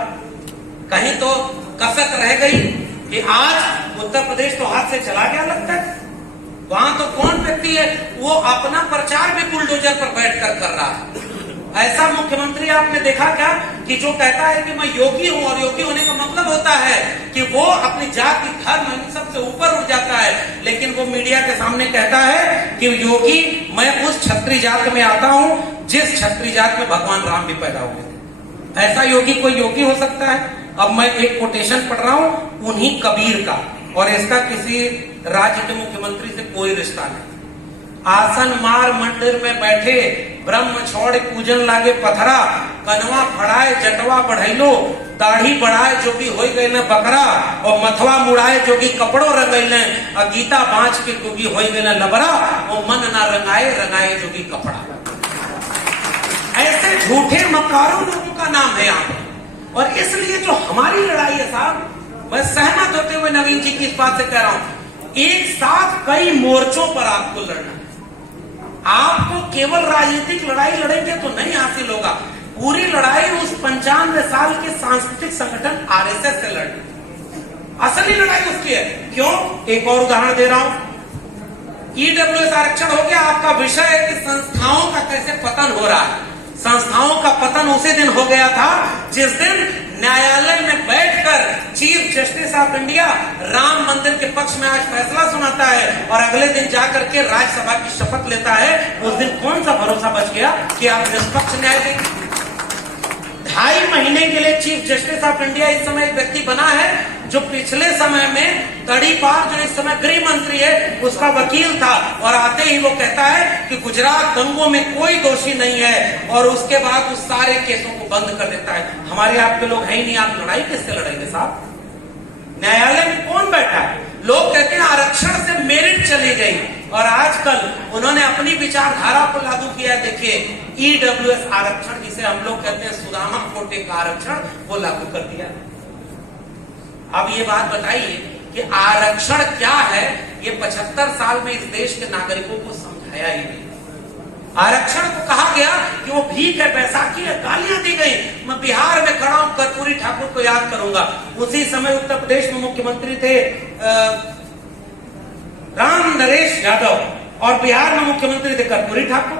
कहीं तो कसक रह गई कि आज उत्तर प्रदेश तो हाथ से चला गया लगता है। वहां तो कौन व्यक्ति है वो अपना प्रचार भी बुलडोजर पर बैठकर कर रहा है। ऐसा मुख्यमंत्री आपने देखा क्या कि जो कहता है कि मैं योगी हूं, और योगी होने का मतलब होता है कि वो अपनी जाति धर्म इन सबसे ऊपर उठ जाता है, लेकिन वो मीडिया के सामने कहता है कि योगी, मैं उस क्षत्रिय जात में आता हूं जिस क्षत्रिय जात में भगवान राम भी पैदा हुए थे। ऐसा योगी कोई योगी हो सकता है? अब मैं एक कोटेशन पढ़ रहा हूं उन्हीं कबीर का, और इसका किसी राज्य के मुख्यमंत्री से कोई रिश्ता नहीं। आसन मार मंदिर में बैठे, ब्रह्म छोड़ पूजन लागे पथरा, कनवा फड़ाए जटवा बढ़ैलो, दाढ़ी बढ़ाए जोगी हो गए न बकरा, और मथवा मुड़ाए जोगी कपड़ों रंगैले, और गीता बांच के जोगी हो गए न लबरा, और मन ना रंगाए रंगाए जोगी कपड़ा। ऐसे झूठे मकारों लोगों का नाम है यहाँ पर, और इसलिए जो हमारी लड़ाई है साहब, मैं सहमत होते हुए नवीन जी की इस बात से कह रहा हूं, एक साथ कई मोर्चों पर आपको लड़ना है। आपको केवल राजनीतिक लड़ाई लड़ेंगे तो नहीं हासिल होगा, पूरी लड़ाई उस 95 साल के सांस्कृतिक संगठन RSS से लड़नी, असली लड़ाई उसकी है। क्यों? एक और उदाहरण दे रहा हूं, EWS आरक्षण हो गया, आपका विषय है कि संस्थाओं का कैसे पतन हो रहा है। संस्थाओं का पतन उसी दिन हो गया था जिस दिन न्यायालय में बैठकर chief justice of India Ram मंदिर के पक्ष में आज फैसला सुनाता है, और अगले दिन जाकर के राज्यसभा की शपथ लेता है। उस दिन कौन सा भरोसा बच गया कि आप निष्पक्ष न्याय देंगे? 2.5 महीने के लिए चीफ जस्टिस ऑफ इंडिया इस समय एक व्यक्ति बना है जो पिछले समय में तड़ीपार, जो इस समय गृह मंत्री है, उसका वकील था, और आते ही वो कहता है कि गुजरात दंगों में कोई दोषी नहीं है, और उसके बाद उस सारे केसों को बंद कर देता है। हमारे आपके लोग है ही नहीं, आप लड़ाई किससे लड़ेंगे साहब? न्यायालय में कौन बैठा है? लोग कहते हैं आरक्षण से मेरिट चली गई, और आजकल उन्होंने अपनी विचारधारा को लागू किया है। देखिए, EWS आरक्षण, जिसे हम लोग कहते हैं सुदामा कोटे का आरक्षण, वो लागू कर दिया। अब ये बात बताइए कि आरक्षण क्या है, ये 75 साल में इस देश के नागरिकों को समझाया ही नहीं। आरक्षण को कहा गया कि वो भीख है, बैसाखी है, गालियां दी गई। मैं बिहार में खड़ा हूं, कर्पूरी ठाकुर को याद करूंगा, उसी समय उत्तर प्रदेश में मुख्यमंत्री थे राम नरेश यादव और बिहार में मुख्यमंत्री थे कर्पूरी ठाकुर।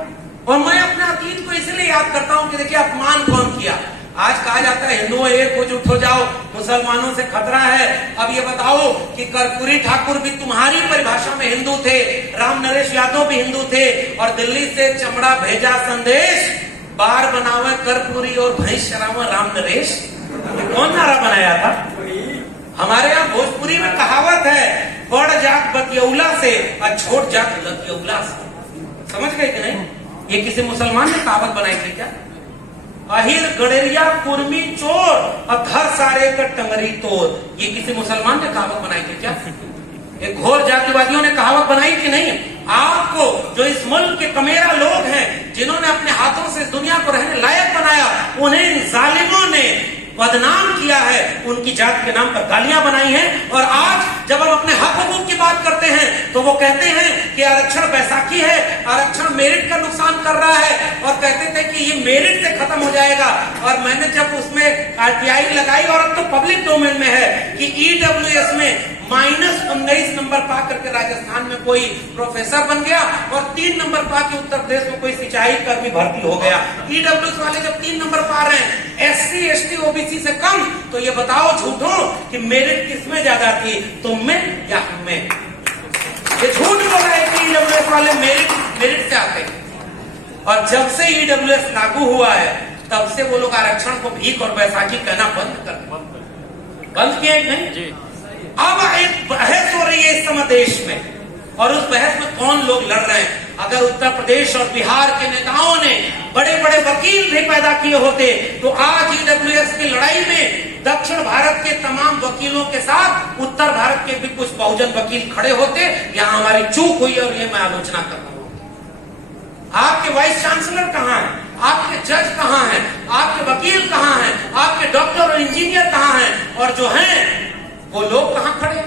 और मैं अपने अतीत को इसलिए याद करता हूं कि देखिए अपमान कौन किया। आज कहा जाता है हिंदुओं एक हो उठ हो जाओ, मुसलमानों से खतरा है। अब ये बताओ कि कर्पूरी ठाकुर भी तुम्हारी परिभाषा में हिंदू थे, राम नरेश यादव भी हिंदू थे, और दिल्ली से चमड़ा भेजा संदेश, बार बनावे कर्पूरी और भैंस चरावे राम नरेश। ये कौन नारा बनाया था? हमारे यहाँ भोजपुरी में कहावत है, बड़ जात बतियौला से और छोट जात लतियौला से। समझ गए कि नहीं? ये किसी मुसलमान ने कहावत बनाई थी क्या? अहिर गड़ेरिया कुर्मी चोर और घर सारे का टंगरी तोड़, ये किसी मुसलमान ने कहावत बनाई थी क्या? ये घोर जातिवादियों ने कहावत बनाई कि नहीं? आपको जो इस मुल्क के कमेरा लोग हैं, जिन्होंने अपने हाथों से दुनिया को रहने लायक बनाया, उन्हें इन जालिमों ने बदनाम किया है, उनकी जात के नाम पर गालियां बनाई हैं। और आज जब हम अपने हक हुकूक की बात करते हैं तो वो कहते हैं कि आरक्षण बैसाखी है, आरक्षण मेरिट का नुकसान कर रहा है, और कहते थे कि ये मेरिट से खत्म हो जाएगा। और मैंने जब उसमें आरटीआई लगाई, और अब तो पब्लिक डोमेन में है कि ईडब्ल्यूएस में -19 नंबर पा करके राजस्थान में कोई प्रोफेसर बन गया, और 3 नंबर पा के उत्तर प्रदेश में कोई सिंचाई कर्मी भर्ती हो गया। ईडब्ल्यूएस वाले जब 3 नंबर पा रहे हैं एससी एसटी ओबीसी से कम, तो ये बताओ झूठों कि मेरिट किसमें ज्यादा थी, तुम में या हम में? ये झूठ बोला है कि ईडब्ल्यूएस वाले मेरिट से आते हैं। और जब से ईडब्ल्यूएस लागू हुआ है तब से वो लोग आरक्षण को भीख और बैसाखी कहना बंद किया नहीं। अब एक बहस हो रही है इस समय देश में, और उस बहस में कौन लोग लड़ रहे हैं। अगर उत्तर प्रदेश और बिहार के नेताओं ने बड़े बड़े वकील भी पैदा किए होते तो आज ईडब्ल्यूएस की लड़ाई में दक्षिण भारत के तमाम वकीलों के साथ उत्तर भारत के भी कुछ बहुजन वकील खड़े होते। यहाँ हमारी चूक हुई और ये मैं आलोचना कर रहा हूँ। आपके वाइस चांसलर कहाँ हैं? आपके जज कहाँ हैं? आपके वकील कहाँ हैं? आपके डॉक्टर और इंजीनियर कहाँ हैं? और जो हैं वो लोग कहाँ खड़े हैं?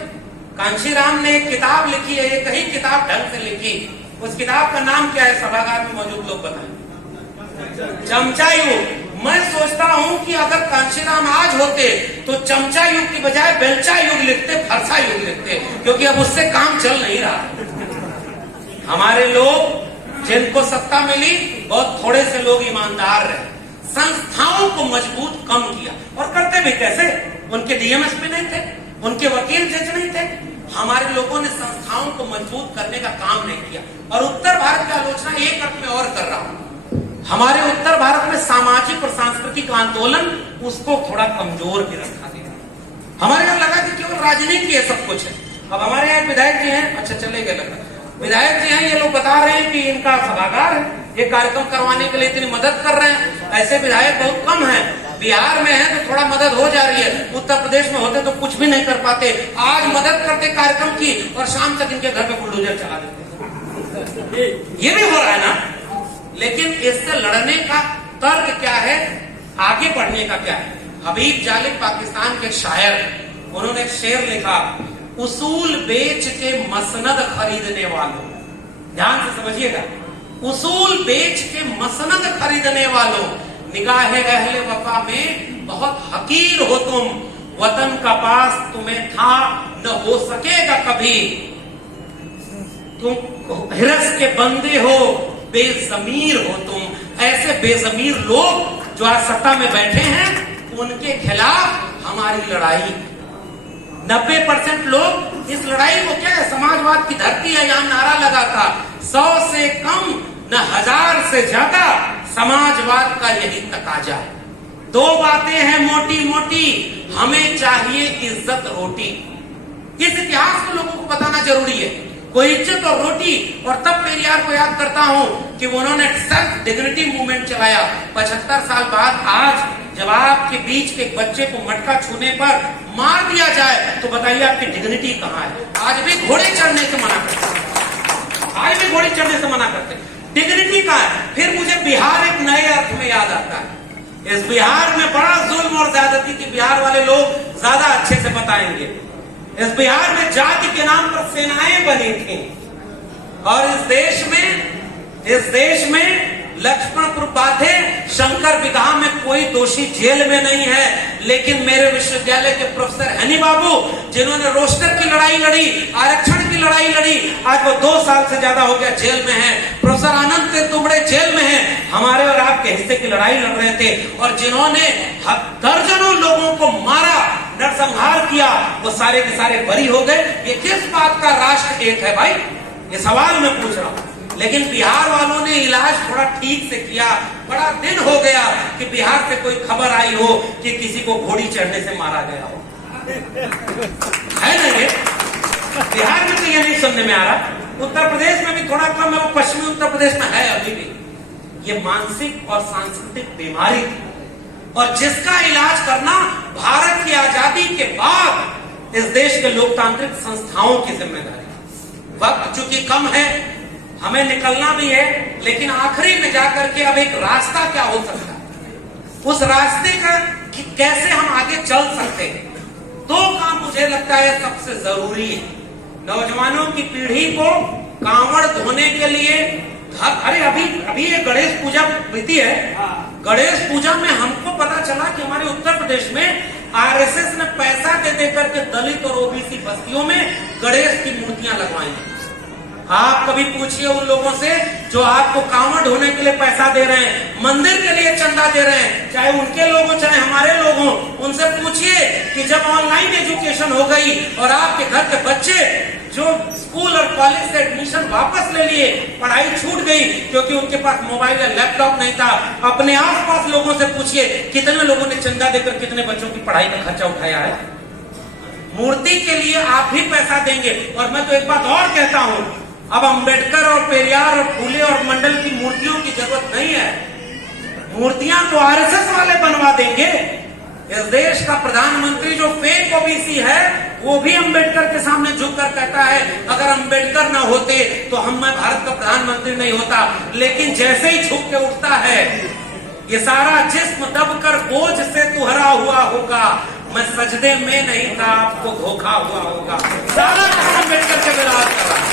कांशीराम ने एक किताब लिखी है, एक ही किताब ढंग से लिखी। उस किताब का नाम क्या है? सभागार में मौजूद लोग बताएं। चमचा युग। मैं सोचता हूं कि अगर कांशीराम आज होते तो चमचा युग की बजाय बेलचा युग लिखते, फरसा युग लिखते, क्योंकि अब उससे काम चल नहीं रहा। हमारे लोग जिनको सत्ता मिली, बहुत थोड़े से लोग ईमानदार रहे, संस्थाओं को मजबूत कम किया। और करते भी कैसे? उनके डीएमएस भी नहीं थे, उनके वकील जज नहीं थे। हमारे लोगों ने संस्थाओं को मजबूत करने का काम नहीं किया। और उत्तर भारत की आलोचना एक अर्थ में और कर रहा हूं, हमारे उत्तर भारत में सामाजिक और सांस्कृतिक आंदोलन उसको थोड़ा कमजोर भी रखा गया। हमारे यहाँ लगा कि केवल राजनीति है सब कुछ है। अब हमारे यहाँ विधायक जी हैं, अच्छा चले गए लगा, विधायक जी हैं, ये लोग बता रहे हैं कि इनका सभागार है, ये कार्यक्रम करवाने के लिए इतनी मदद कर रहे हैं। ऐसे विधायक बहुत कम हैं। बिहार में है तो थोड़ा मदद हो जा रही है, उत्तर प्रदेश में होते तो कुछ भी नहीं कर पाते। आज मदद करते कार्यक्रम की और शाम तक इनके घर पे बुलडोजर चला देते। ये भी हो रहा है ना। लेकिन इससे लड़ने का तर्क क्या है, आगे बढ़ने का क्या है? हबीब जालिब पाकिस्तान के शायर, उन्होंने एक शेर लिखा, उसूल बेच के मसनद खरीदने वालों, ध्यान से समझिएगा, उसूल बेच के मसनद खरीदने वालों, निगाहे अहले वफा में बहुत हकीर हो तुम, वतन का पास तुम्हें था न हो सकेगा कभी, तुम हिरस के बंदे हो, बेजमीर हो तुम। ऐसे बेजमीर लोग जो आज सत्ता में बैठे हैं, उनके खिलाफ हमारी लड़ाई। 90% लोग इस लड़ाई को क्या है, समाजवाद की धरती है, यहां नारा लगा था 100 से कम न 1000 से ज्यादा, समाजवाद का यही तकाजा। 2 बातें हैं मोटी मोटी, हमें चाहिए इज्जत रोटी। इस इतिहास को लोगों को बताना जरूरी है, कोई इज्जत और रोटी। और तब पेरियार को याद करता हूं कि उन्होंने सेल्फ डिग्निटी मूवमेंट चलाया। 75 साल बाद आज जब आपके बीच के बच्चे को मटका छूने पर मार दिया जाए तो बताइए आपकी डिग्निटी कहां है? आज भी घोड़े चढ़ने से मना करते हैं, आज भी घोड़े चढ़ने से मना करते हैं, डिग्निटी कहां है? फिर मुझे बिहार एक नए अर्थ में याद आता है। इस बिहार में बड़ा जुल्म और ज्यादती की बिहार वाले लोग ज्यादा अच्छे से बताएंगे। इस बिहार में जाति के नाम पर सेनाएं बनी थी, और इस देश में लक्ष्मणपुर बाधे शंकर विवाह में कोई दोषी जेल में नहीं है। लेकिन मेरे विश्वविद्यालय के प्रोफेसर हनी बाबू, जिन्होंने रोस्टर की लड़ाई लड़ी, आरक्षण की लड़ाई लड़ी, आज वो 2 साल से ज्यादा हो गया जेल में है। प्रोफेसर आनंद तेतुमड़े जेल में हैं, हमारे और आपके हिस्से की लड़ाई लड़ रहे थे, और जिन्होंने दर्जनों लोगों को मारा, नरसंहार किया, वो सारे के सारे बरी हो गए। ये किस बात का राष्ट्र एक है भाई? ये सवाल मैं पूछ रहा हूं। लेकिन बिहार वालों ने इलाज थोड़ा ठीक से किया। बड़ा दिन हो गया कि बिहार से कोई खबर आई हो कि किसी को घोड़ी चढ़ने से मारा गया हो, है ना? ये बिहार में तो ये नहीं सुनने में आ रहा। उत्तर प्रदेश में भी थोड़ा कम है, वो पश्चिमी उत्तर प्रदेश में है अभी भी। ये मानसिक और सांस्कृतिक बीमारी थी, और जिसका इलाज करना भारत की आजादी के बाद इस देश के लोकतांत्रिक संस्थाओं की जिम्मेदारी। वक्त चूंकि कम है, हमें निकलना भी है, लेकिन आखिरी में जाकर के अब एक रास्ता क्या हो सकता है, उस रास्ते का कैसे हम आगे चल सकते हैं, 2 काम मुझे लगता है सबसे जरूरी है। नौजवानों की पीढ़ी को कांवड़ धोने के लिए, अरे अभी ये गणेश पूजा बीती है, गणेश पूजा में हमको पता चला कि हमारे उत्तर प्रदेश में आरएसएस ने पैसा दे करके दलित और ओबीसी बस्तियों में गणेश की मूर्तियां लगवाई हैं। आप कभी पूछिए उन लोगों से जो आपको कांवड़ ढोने के लिए पैसा दे रहे हैं, मंदिर के लिए चंदा दे रहे हैं, चाहे उनके लोग हो चाहे हमारे लोग हो, उनसे पूछिए कि जब ऑनलाइन एजुकेशन हो गई और आपके घर के बच्चे जो स्कूल और कॉलेज से एडमिशन वापस ले लिए, पढ़ाई छूट गई क्योंकि उनके पास मोबाइल या लैपटॉप नहीं था, अपने आसपास लोगों से पूछिए कितने लोगों ने चंदा देकर कितने बच्चों की पढ़ाई का खर्चा उठाया है। मूर्ति के लिए आप भी पैसा देंगे। और मैं तो एक बात और कहता हूं, अब अंबेडकर और पेरियार और फूले और मंडल की मूर्तियों की जरूरत नहीं है। मूर्तियां तो आरएसएस वाले बनवा देंगे। इस देश का प्रधानमंत्री जो फेक ओबीसी है, वो भी अंबेडकर के सामने झुककर कहता है अगर अंबेडकर ना होते तो मैं भारत का प्रधानमंत्री नहीं होता। लेकिन जैसे ही झुक के उठता है, ये सारा जिस्म दबकर बोझ से तुहरा हुआ होगा, मैं सजदे में नहीं था आपको धोखा हुआ होगा, सारा अंबेडकर के विरोध कर रहा है।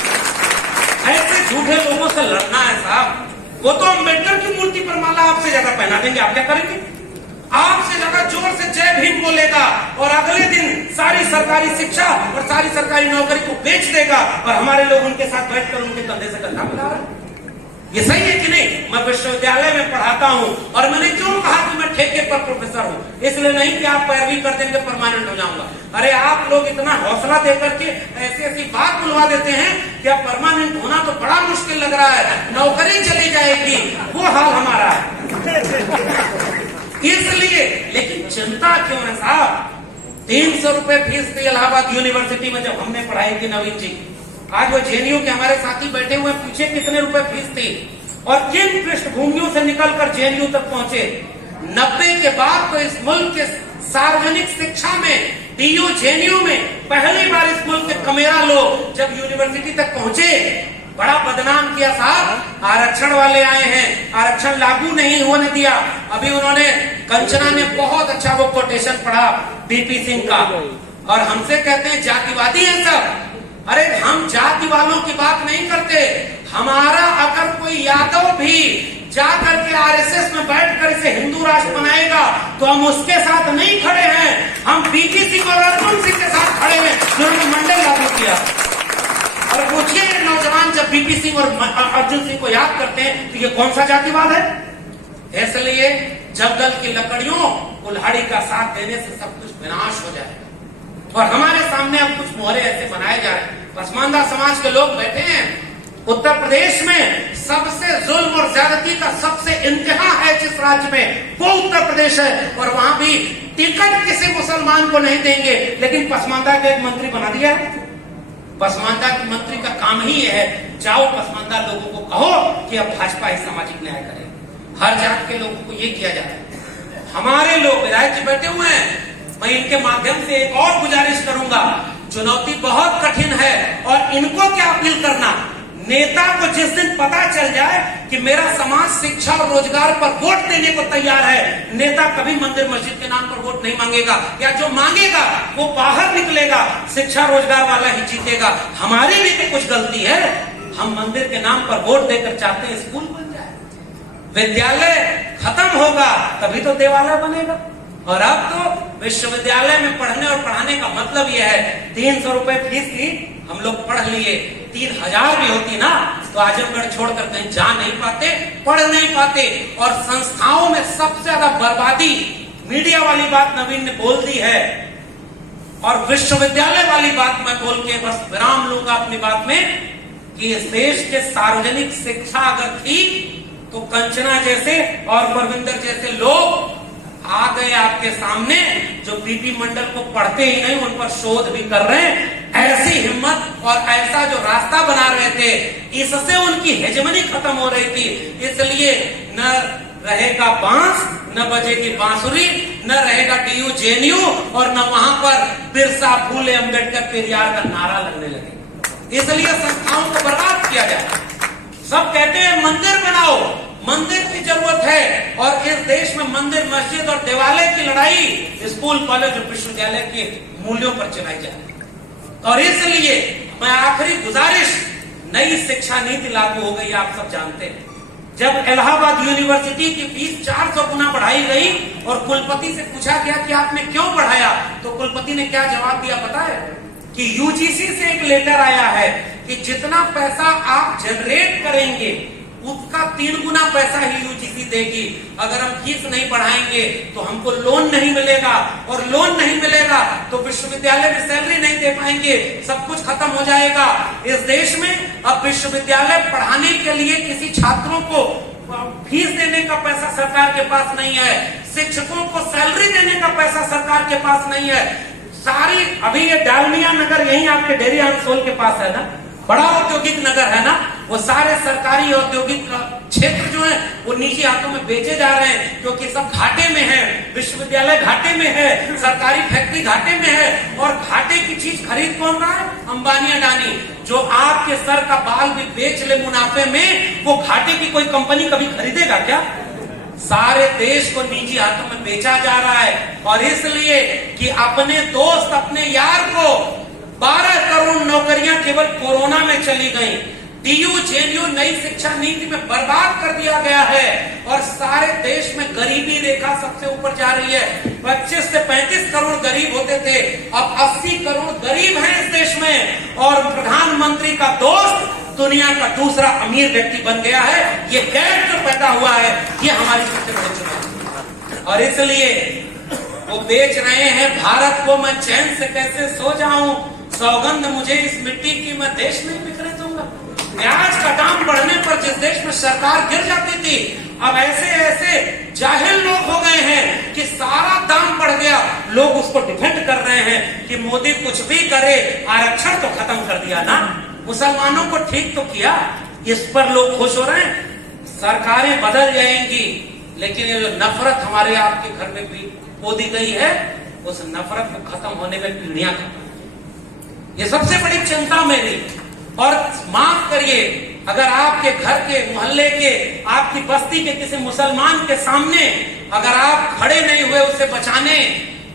ऐसे झूठे लोगों से लड़ना है साहब। वो तो अंबेडकर की मूर्ति पर माला आपसे ज्यादा पहना देंगे, आप क्या करेंगे? आपसे ज्यादा जोर से जय भीम बोलेगा और अगले दिन सारी सरकारी शिक्षा और सारी सरकारी नौकरी को बेच देगा, और हमारे लोग उनके साथ बैठकर उनके कंधे से कंधा मिला रहे हैं। ये सही है कि नहीं? मैं विश्वविद्यालय में पढ़ाता हूं, और मैंने क्यों कहा कि मैं ठेके पर प्रोफेसर हूं? इसलिए नहीं कि आप पैरवी कर देंगे परमानेंट हो जाऊंगा। अरे आप लोग इतना हौसला देकर के ऐसी ऐसी बात बुलवा देते हैं कि अब परमानेंट होना तो बड़ा मुश्किल लग रहा है, नौकरी चली जाएगी, वो हाल हमारा है। इसलिए, लेकिन चिंता क्यों है साहब? 300 रुपए फीस थी इलाहाबाद यूनिवर्सिटी में जब हमने पढ़ाई की, नवीन जी। आज वो जेएनयू के हमारे साथी बैठे हुए, पूछे कितने रुपए फीस थी और किन पृष्ठभूमियों से निकलकर जेएनयू तक पहुंचे। 90 के बाद तो इस मुल्क के सार्वजनिक शिक्षा में, डीयू जेएनयू में पहली बार इस मुल्क के कमेरा लोग जब यूनिवर्सिटी तक पहुंचे, बड़ा बदनाम किया साहब। आरक्षण वाले आए हैं, आरक्षण लागू नहीं होने दिया। अभी उन्होंने, कंचना ने बहुत अच्छा वो कोटेशन पढ़ा बीपी सिंह का, और हमसे कहते हैं जातिवादी हैं सब। अरे हम जाति वालों की बात नहीं करते। हमारा अगर कोई यादव भी जाकर के आरएसएस में बैठकर इसे हिंदू राष्ट्र बनाएगा तो हम उसके साथ नहीं खड़े हैं, हम बीपी सिंह और अर्जुन सिंह के साथ खड़े हैं जिन्होंने मंडल लागू किया। और पूछिए नौजवान जब बीपी सिंह और अर्जुन सिंह को याद करते हैं तो ये कौन सा जातिवाद है? इसलिए जंगल की लकड़ियों कुल्हाड़ी का साथ देने से सब कुछ विनाश हो जाए। और हमारे सामने अब कुछ मोहरे ऐसे बनाए जा रहे हैं। पसमानदा समाज के लोग बैठे हैं। उत्तर प्रदेश में सबसे जुल्म और ज्यादती का सबसे इंतहा है जिस राज्य में, वो उत्तर प्रदेश है। और वहां भी टिकट किसी मुसलमान को नहीं देंगे, लेकिन पसमानदा के एक मंत्री बना दिया है। पसमानदा के मंत्री का काम ही यह है, जाओ पसमानदा लोगों को कहो कि अब भाजपा ही सामाजिक न्याय करे। हर जात के लोगों को ये किया जाता है। हमारे लोग विधायक जी बैठे हुए हैं, मैं इनके माध्यम से एक और गुजारिश करूंगा। चुनौती बहुत कठिन है, और इनको क्या अपील करना, नेता को जिस दिन पता चल जाए कि मेरा समाज शिक्षा और रोजगार पर वोट देने को तैयार है, नेता कभी मंदिर मस्जिद के नाम पर वोट नहीं मांगेगा, या जो मांगेगा वो बाहर निकलेगा, शिक्षा रोजगार वाला ही जीतेगा। हमारी भी तो कुछ गलती है, हम मंदिर के नाम पर वोट देकर चाहते हैं स्कूल बन जाए, विद्यालय खत्म होगा तभी तो देवालय बनेगा। और अब तो विश्वविद्यालय में पढ़ने और पढ़ाने का मतलब यह है, 300 रुपए फीस थी, हम लोग पढ़ लिए, 3000 भी होती ना तो आजमगढ़ छोड़कर कहीं जा नहीं पाते, पढ़ नहीं पाते। और संस्थाओं में सबसे ज्यादा बर्बादी मीडिया वाली बात नवीन ने बोल दी है, और विश्वविद्यालय वाली बात मैं बोल के बस विराम लूंगा अपनी बात में कि इस देश के सार्वजनिक शिक्षा अगर थी तो कंचना जैसे और परविंदर जैसे लोग आ गए आपके सामने, जो बीपी मंडल को पढ़ते ही नहीं उन पर शोध भी कर रहे हैं। ऐसी हिम्मत और ऐसा जो रास्ता बना रहे थे, इससे उनकी हेजमनी खत्म हो रही थी। इसलिए न रहेगा बांस, न बजेगी बांसुरी, न रहेगा डीयू जेएनयू, और न वहां पर बिरसा, फूले, अम्बेडकर, पेरियार का नारा लगने लगे। इसलिए संस्थाओं को बर्बाद किया जाए। सब कहते हैं मंदिर बनाओ, मंदिर की जरूरत है, और इस देश में मंदिर, मस्जिद और देवालय की लड़ाई स्कूल, कॉलेज और विश्वविद्यालय के मूल्यों पर चलाई जाए। और इसलिए मैं आखिरी गुजारिश, नई शिक्षा नीति लागू हो गई, आप सब जानते हैं। जब इलाहाबाद यूनिवर्सिटी की फीस 400 गुना बढ़ाई गई और कुलपति से पूछा गया कि आपने क्यों बढ़ाया, तो कुलपति ने क्या जवाब दिया पता है? कि यूजीसी से एक लेटर आया है कि जितना पैसा आप जनरेट करेंगे उसका 3 गुना पैसा ही यूजीसी देगी। अगर हम फीस नहीं बढ़ाएंगे तो हमको लोन नहीं मिलेगा, और लोन नहीं मिलेगा तो विश्वविद्यालय में सैलरी नहीं दे पाएंगे, सब कुछ खत्म हो जाएगा। इस देश में अब विश्वविद्यालय पढ़ाने के लिए किसी छात्रों को फीस देने का पैसा सरकार के पास नहीं है, शिक्षकों को सैलरी देने का पैसा सरकार के पास नहीं है। सारी अभी ये डालमिया नगर यही आपके डेरी आंसोल के पास है ना, बड़ा औद्योगिक नगर है ना, वो सारे सरकारी औद्योगिक क्षेत्र जो है वो निजी हाथों में बेचे जा रहे हैं, क्योंकि सब घाटे में है। विश्वविद्यालय घाटे में है, सरकारी फैक्ट्री घाटे में है, और घाटे की चीज खरीद कौन रहा है? अंबानी अडानी। जो आपके सर का बाल भी बेच ले मुनाफे में, वो घाटे की कोई कंपनी कभी खरीदेगा क्या? सारे देश को निजी हाथों में बेचा जा रहा है। और इसलिए कि अपने दोस्त, अपने यार को 12 करोड़ नौकरियां केवल कोरोना में चली गई। डीयू जेएनयू नई शिक्षा नीति में बर्बाद कर दिया गया है, और सारे देश में गरीबी रेखा सबसे ऊपर जा रही है। 25 से 35 करोड़ गरीब होते थे, अब 80 करोड़ गरीब हैं इस देश में, और प्रधानमंत्री का दोस्त दुनिया का दूसरा अमीर व्यक्ति बन गया है। ये गैप जो पैदा हुआ है, ये हमारी सबसे बड़ी चुनौती है। और इसलिए वो बेच रहे हैं भारत को, मैं चैन से कैसे सो जाऊं, सौगंध मुझे इस मिट्टी की, मैं देश नहीं बिखरे दूंगा। प्याज का दाम बढ़ने पर जिस देश में सरकार गिर जाती थी, अब ऐसे ऐसे जाहिल लोग हो गए हैं कि सारा दाम बढ़ गया, लोग उसको डिफेंड कर रहे हैं कि मोदी कुछ भी करे, आरक्षण तो खत्म कर दिया ना, मुसलमानों को ठीक तो किया, इस पर लोग खुश हो रहे हैं। सरकारें बदल जाएंगी, लेकिन ये जो नफरत हमारे आपके घर में भी बो दी गई है, उस नफरत को खत्म होने में पीढ़ियां खत्म, ये सबसे बड़ी चिंता मेरी। और माफ करिए, अगर आपके घर के, मोहल्ले के, आपकी बस्ती के किसी मुसलमान के सामने अगर आप खड़े नहीं हुए उसे बचाने,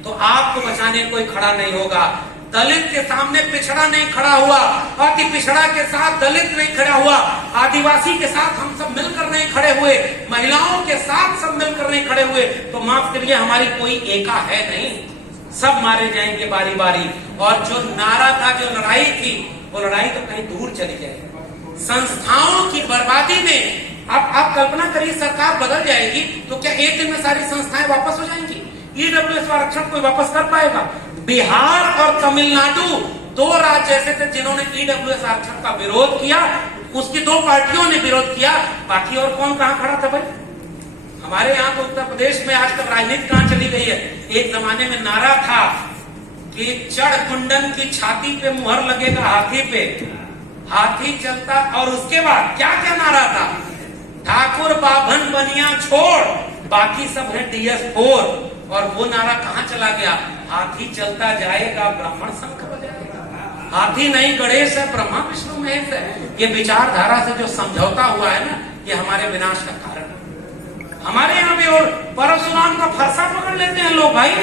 तो आपको बचाने कोई खड़ा नहीं होगा। दलित के सामने पिछड़ा नहीं खड़ा हुआ, अति पिछड़ा के साथ दलित नहीं खड़ा हुआ, आदिवासी के साथ हम सब मिलकर नहीं खड़े हुए, महिलाओं के साथ सब मिलकर नहीं खड़े हुए, तो माफ करिए हमारी कोई एका है नहीं, सब मारे जाएंगे बारी बारी। और जो नारा था, जो लड़ाई थी, वो लड़ाई तो कहीं दूर चली जाएगी। संस्थाओं की बर्बादी में अब आप कल्पना करिए, सरकार बदल जाएगी तो क्या एक दिन में सारी संस्थाएं वापस हो जाएंगी? ईडब्ल्यूएस आरक्षण कोई वापस कर पाएगा? बिहार और तमिलनाडु 2 राज्य ऐसे थे जिन्होंने ईडब्ल्यूएस आरक्षण का विरोध किया, उसकी 2 पार्टियों ने विरोध किया, बाकी और कौन कहां खड़ा था भाई? हमारे यहाँ तो उत्तर प्रदेश में आजकल राजनीति कहां चली गई है। एक जमाने में नारा था कि चढ़ कुंडन की छाती पे मुहर लगेगा हाथी पे, हाथी चलता, और उसके बाद क्या क्या नारा था? ठाकुर बाभन बनिया छोड़, बाकी सब है DS4। और वो नारा कहां चला गया? हाथी चलता जाएगा, ब्राह्मण शंख बजाएगा। हाथी नहीं गणेश है, ब्रह्मा विष्णु महेश है। ये विचारधारा से जो समझौता हुआ है ना, ये हमारे विनाश का कारण है। हमारे यहाँ भी और परशुराम का फरसा पकड़ लेते हैं लोग भाई,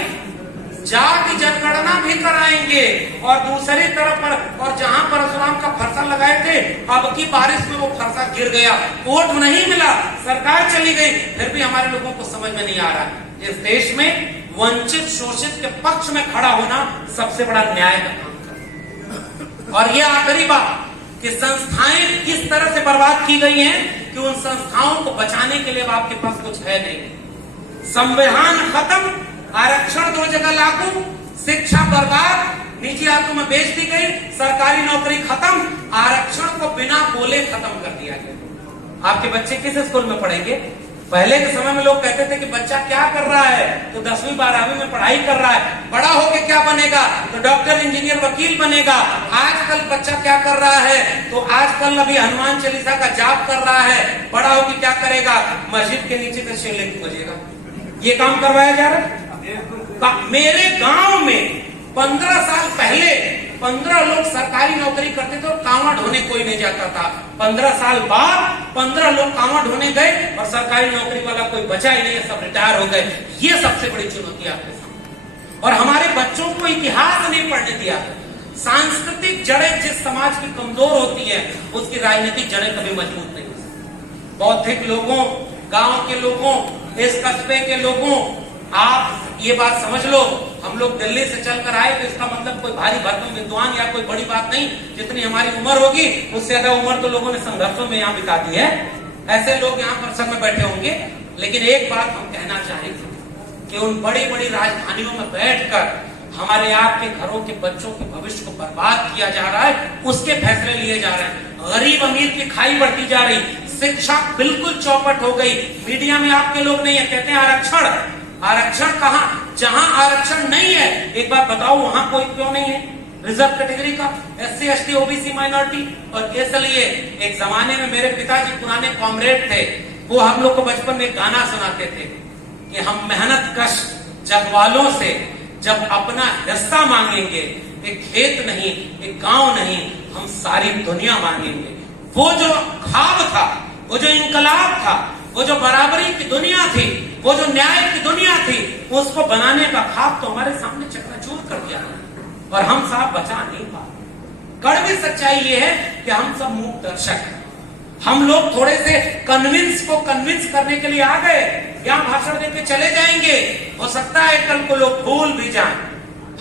जाति जनगणना भी कराएंगे, और दूसरी तरफ पर, और जहां परशुराम का फरसा लगाए थे, अब की बारिश में वो फरसा गिर गया, वोट नहीं मिला, सरकार चली गई, फिर भी हमारे लोगों को समझ में नहीं आ रहा। इस देश में वंचित शोषित के पक्ष में खड़ा होना सबसे बड़ा न्याय का काम है। और ये आखिरी बात कि संस्थाएं किस तरह से बर्बाद की गई हैं कि उन संस्थाओं को बचाने के लिए अब आपके पास कुछ है नहीं। संविधान खत्म, आरक्षण 2 जगह लागू, शिक्षा बर्बाद, निजी हाथों में बेच दी गई, सरकारी नौकरी खत्म, आरक्षण को बिना बोले खत्म कर दिया गया। आपके बच्चे किस स्कूल में पढ़ेंगे? पहले के समय में लोग कहते थे कि बच्चा क्या कर रहा है, तो 10वीं 12वीं में पढ़ाई कर रहा है, बड़ा होके क्या बनेगा, तो डॉक्टर इंजीनियर वकील बनेगा। आजकल बच्चा क्या कर रहा है, तो आजकल अभी हनुमान चालीसा का जाप कर रहा है, बड़ा होके क्या करेगा, मस्जिद के नीचे से शिवलिंग बजेगा। ये काम करवाया जा रहा है। मेरे गांव में 15 साल पहले 15 लोग सरकारी नौकरी करते थे और कांवा ढोने कोई नहीं जाता था। 15 साल बाद 15 लोग कांवा ढोने गए और सरकारी नौकरी वाला कोई बचा ही नहीं, सब रिटायर हो गए। ये सबसे बड़ी चुनौती आपके सामने। और हमारे बच्चों को इतिहास नहीं पढ़ने दिया। सांस्कृतिक जड़ें जिस समाज की कमजोर होती है, उसकी राजनीतिक जड़ें कभी मजबूत नहीं होती। बौद्धिक लोगों, गांव के लोगों, इस कस्बे के लोगों, आप ये बात समझ लो, हम लोग दिल्ली से चलकर आए तो इसका मतलब कोई भारी भरकम विद्वान या कोई बड़ी बात नहीं। जितनी हमारी उम्र होगी उससे ज्यादा उम्र तो लोगों ने संघर्षों में यहाँ बिता दी है। ऐसे लोग यहाँ पर सब में बैठे होंगे। लेकिन एक बात हम कहना चाहेंगे कि उन बड़ी बड़ी राजधानियों में बैठकर हमारे आपके घरों के बच्चों के भविष्य को बर्बाद किया जा रहा है, उसके फैसले लिए जा रहे हैं। गरीब अमीर की खाई बढ़ती जा रही, शिक्षा बिल्कुल चौपट हो गई। मीडिया में आपके लोग नहीं है, कहते हैं आरक्षण। आरक्षण कहां? जहां आरक्षण नहीं है, एक बात बताओ, वहां कोई क्यों नहीं है रिजर्व कैटेगरी का, SC ST OBC माइनॉरिटी। और इसलिए एक जमाने में मेरे पिताजी पुराने कॉमरेड थे, वो हम लोग को बचपन में गाना सुनाते थे कि हम मेहनत कश जगवालों से जब अपना हिस्सा मांगेंगे, एक खेत नहीं, एक गांव नहीं, हम सारी दुनिया मांगेंगे। वो जो ख्वाब था, वो जो इनकलाब था, वो जो बराबरी की दुनिया थी, वो जो न्याय की दुनिया थी, उसको बनाने का ख्वाब तो हमारे सामने चकनाचूर कर दिया और हम साहब बचा नहीं पाए। कड़वी सच्चाई ये है कि हम सब मूक दर्शक हैं। हम लोग थोड़े से कन्विंस करने के लिए आ गए, यहाँ भाषण देके चले जाएंगे। हो सकता है कल को लोग भूल भी जाएं।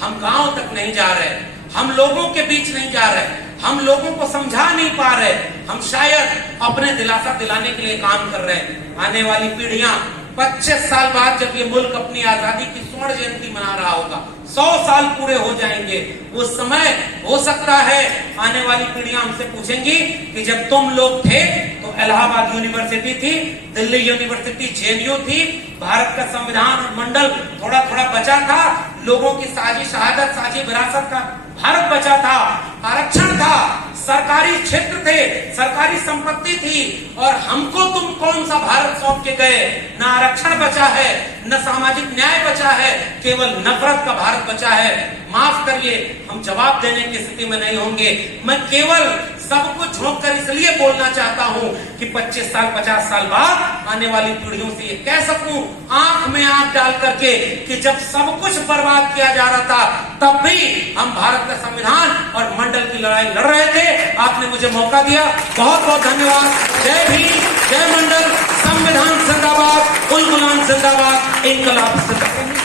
हम गांव तक नहीं जा रहे, हम लोगों के बीच नहीं जा रहे, हम लोगों को समझा नहीं पा रहे। हम शायद अपने दिलासा दिलाने के लिए काम कर रहे हैं। आने वाली पीढ़ियां 25 साल बाद जब ये मुल्क अपनी आजादी की स्वर्ण जयंती मना रहा होगा, 100 साल पूरे हो जाएंगे, उस समय हो सकता है आने वाली पीढ़ियां हमसे पूछेंगी कि जब तुम लोग थे तो इलाहाबाद यूनिवर्सिटी थी, दिल्ली यूनिवर्सिटी JNU थी, भारत का संविधान और मंडल थोड़ा थोड़ा बचा था, लोगों की साझी शहादत, साझी विरासत का भारत बचा था, आरक्षण था, सरकारी क्षेत्र थे, सरकारी संपत्ति थी, और हमको तुम कौन सा भारत सौंप के गए? न आरक्षण बचा है, न सामाजिक न्याय बचा है, केवल नफरत का भारत बचा है। माफ करिए, हम जवाब देने की स्थिति में नहीं होंगे। मैं केवल सब कुछ झोंक कर इसलिए बोलना चाहता हूं कि 25 साल 50 साल बाद आने वाली पीढ़ियों से ये कह सकूं, आंख में आंख डाल करके, कि जब सब कुछ बर्बाद किया जा रहा था तब भी हम भारत का संविधान और मंडल की लड़ाई लड़ रहे थे। आपने मुझे मौका दिया, बहुत बहुत धन्यवाद। जय भीम, जय मंडल, संविधान जिंदाबाद, उल गुलाम जिंदाबाद, इनकलाब जिंदाबाद।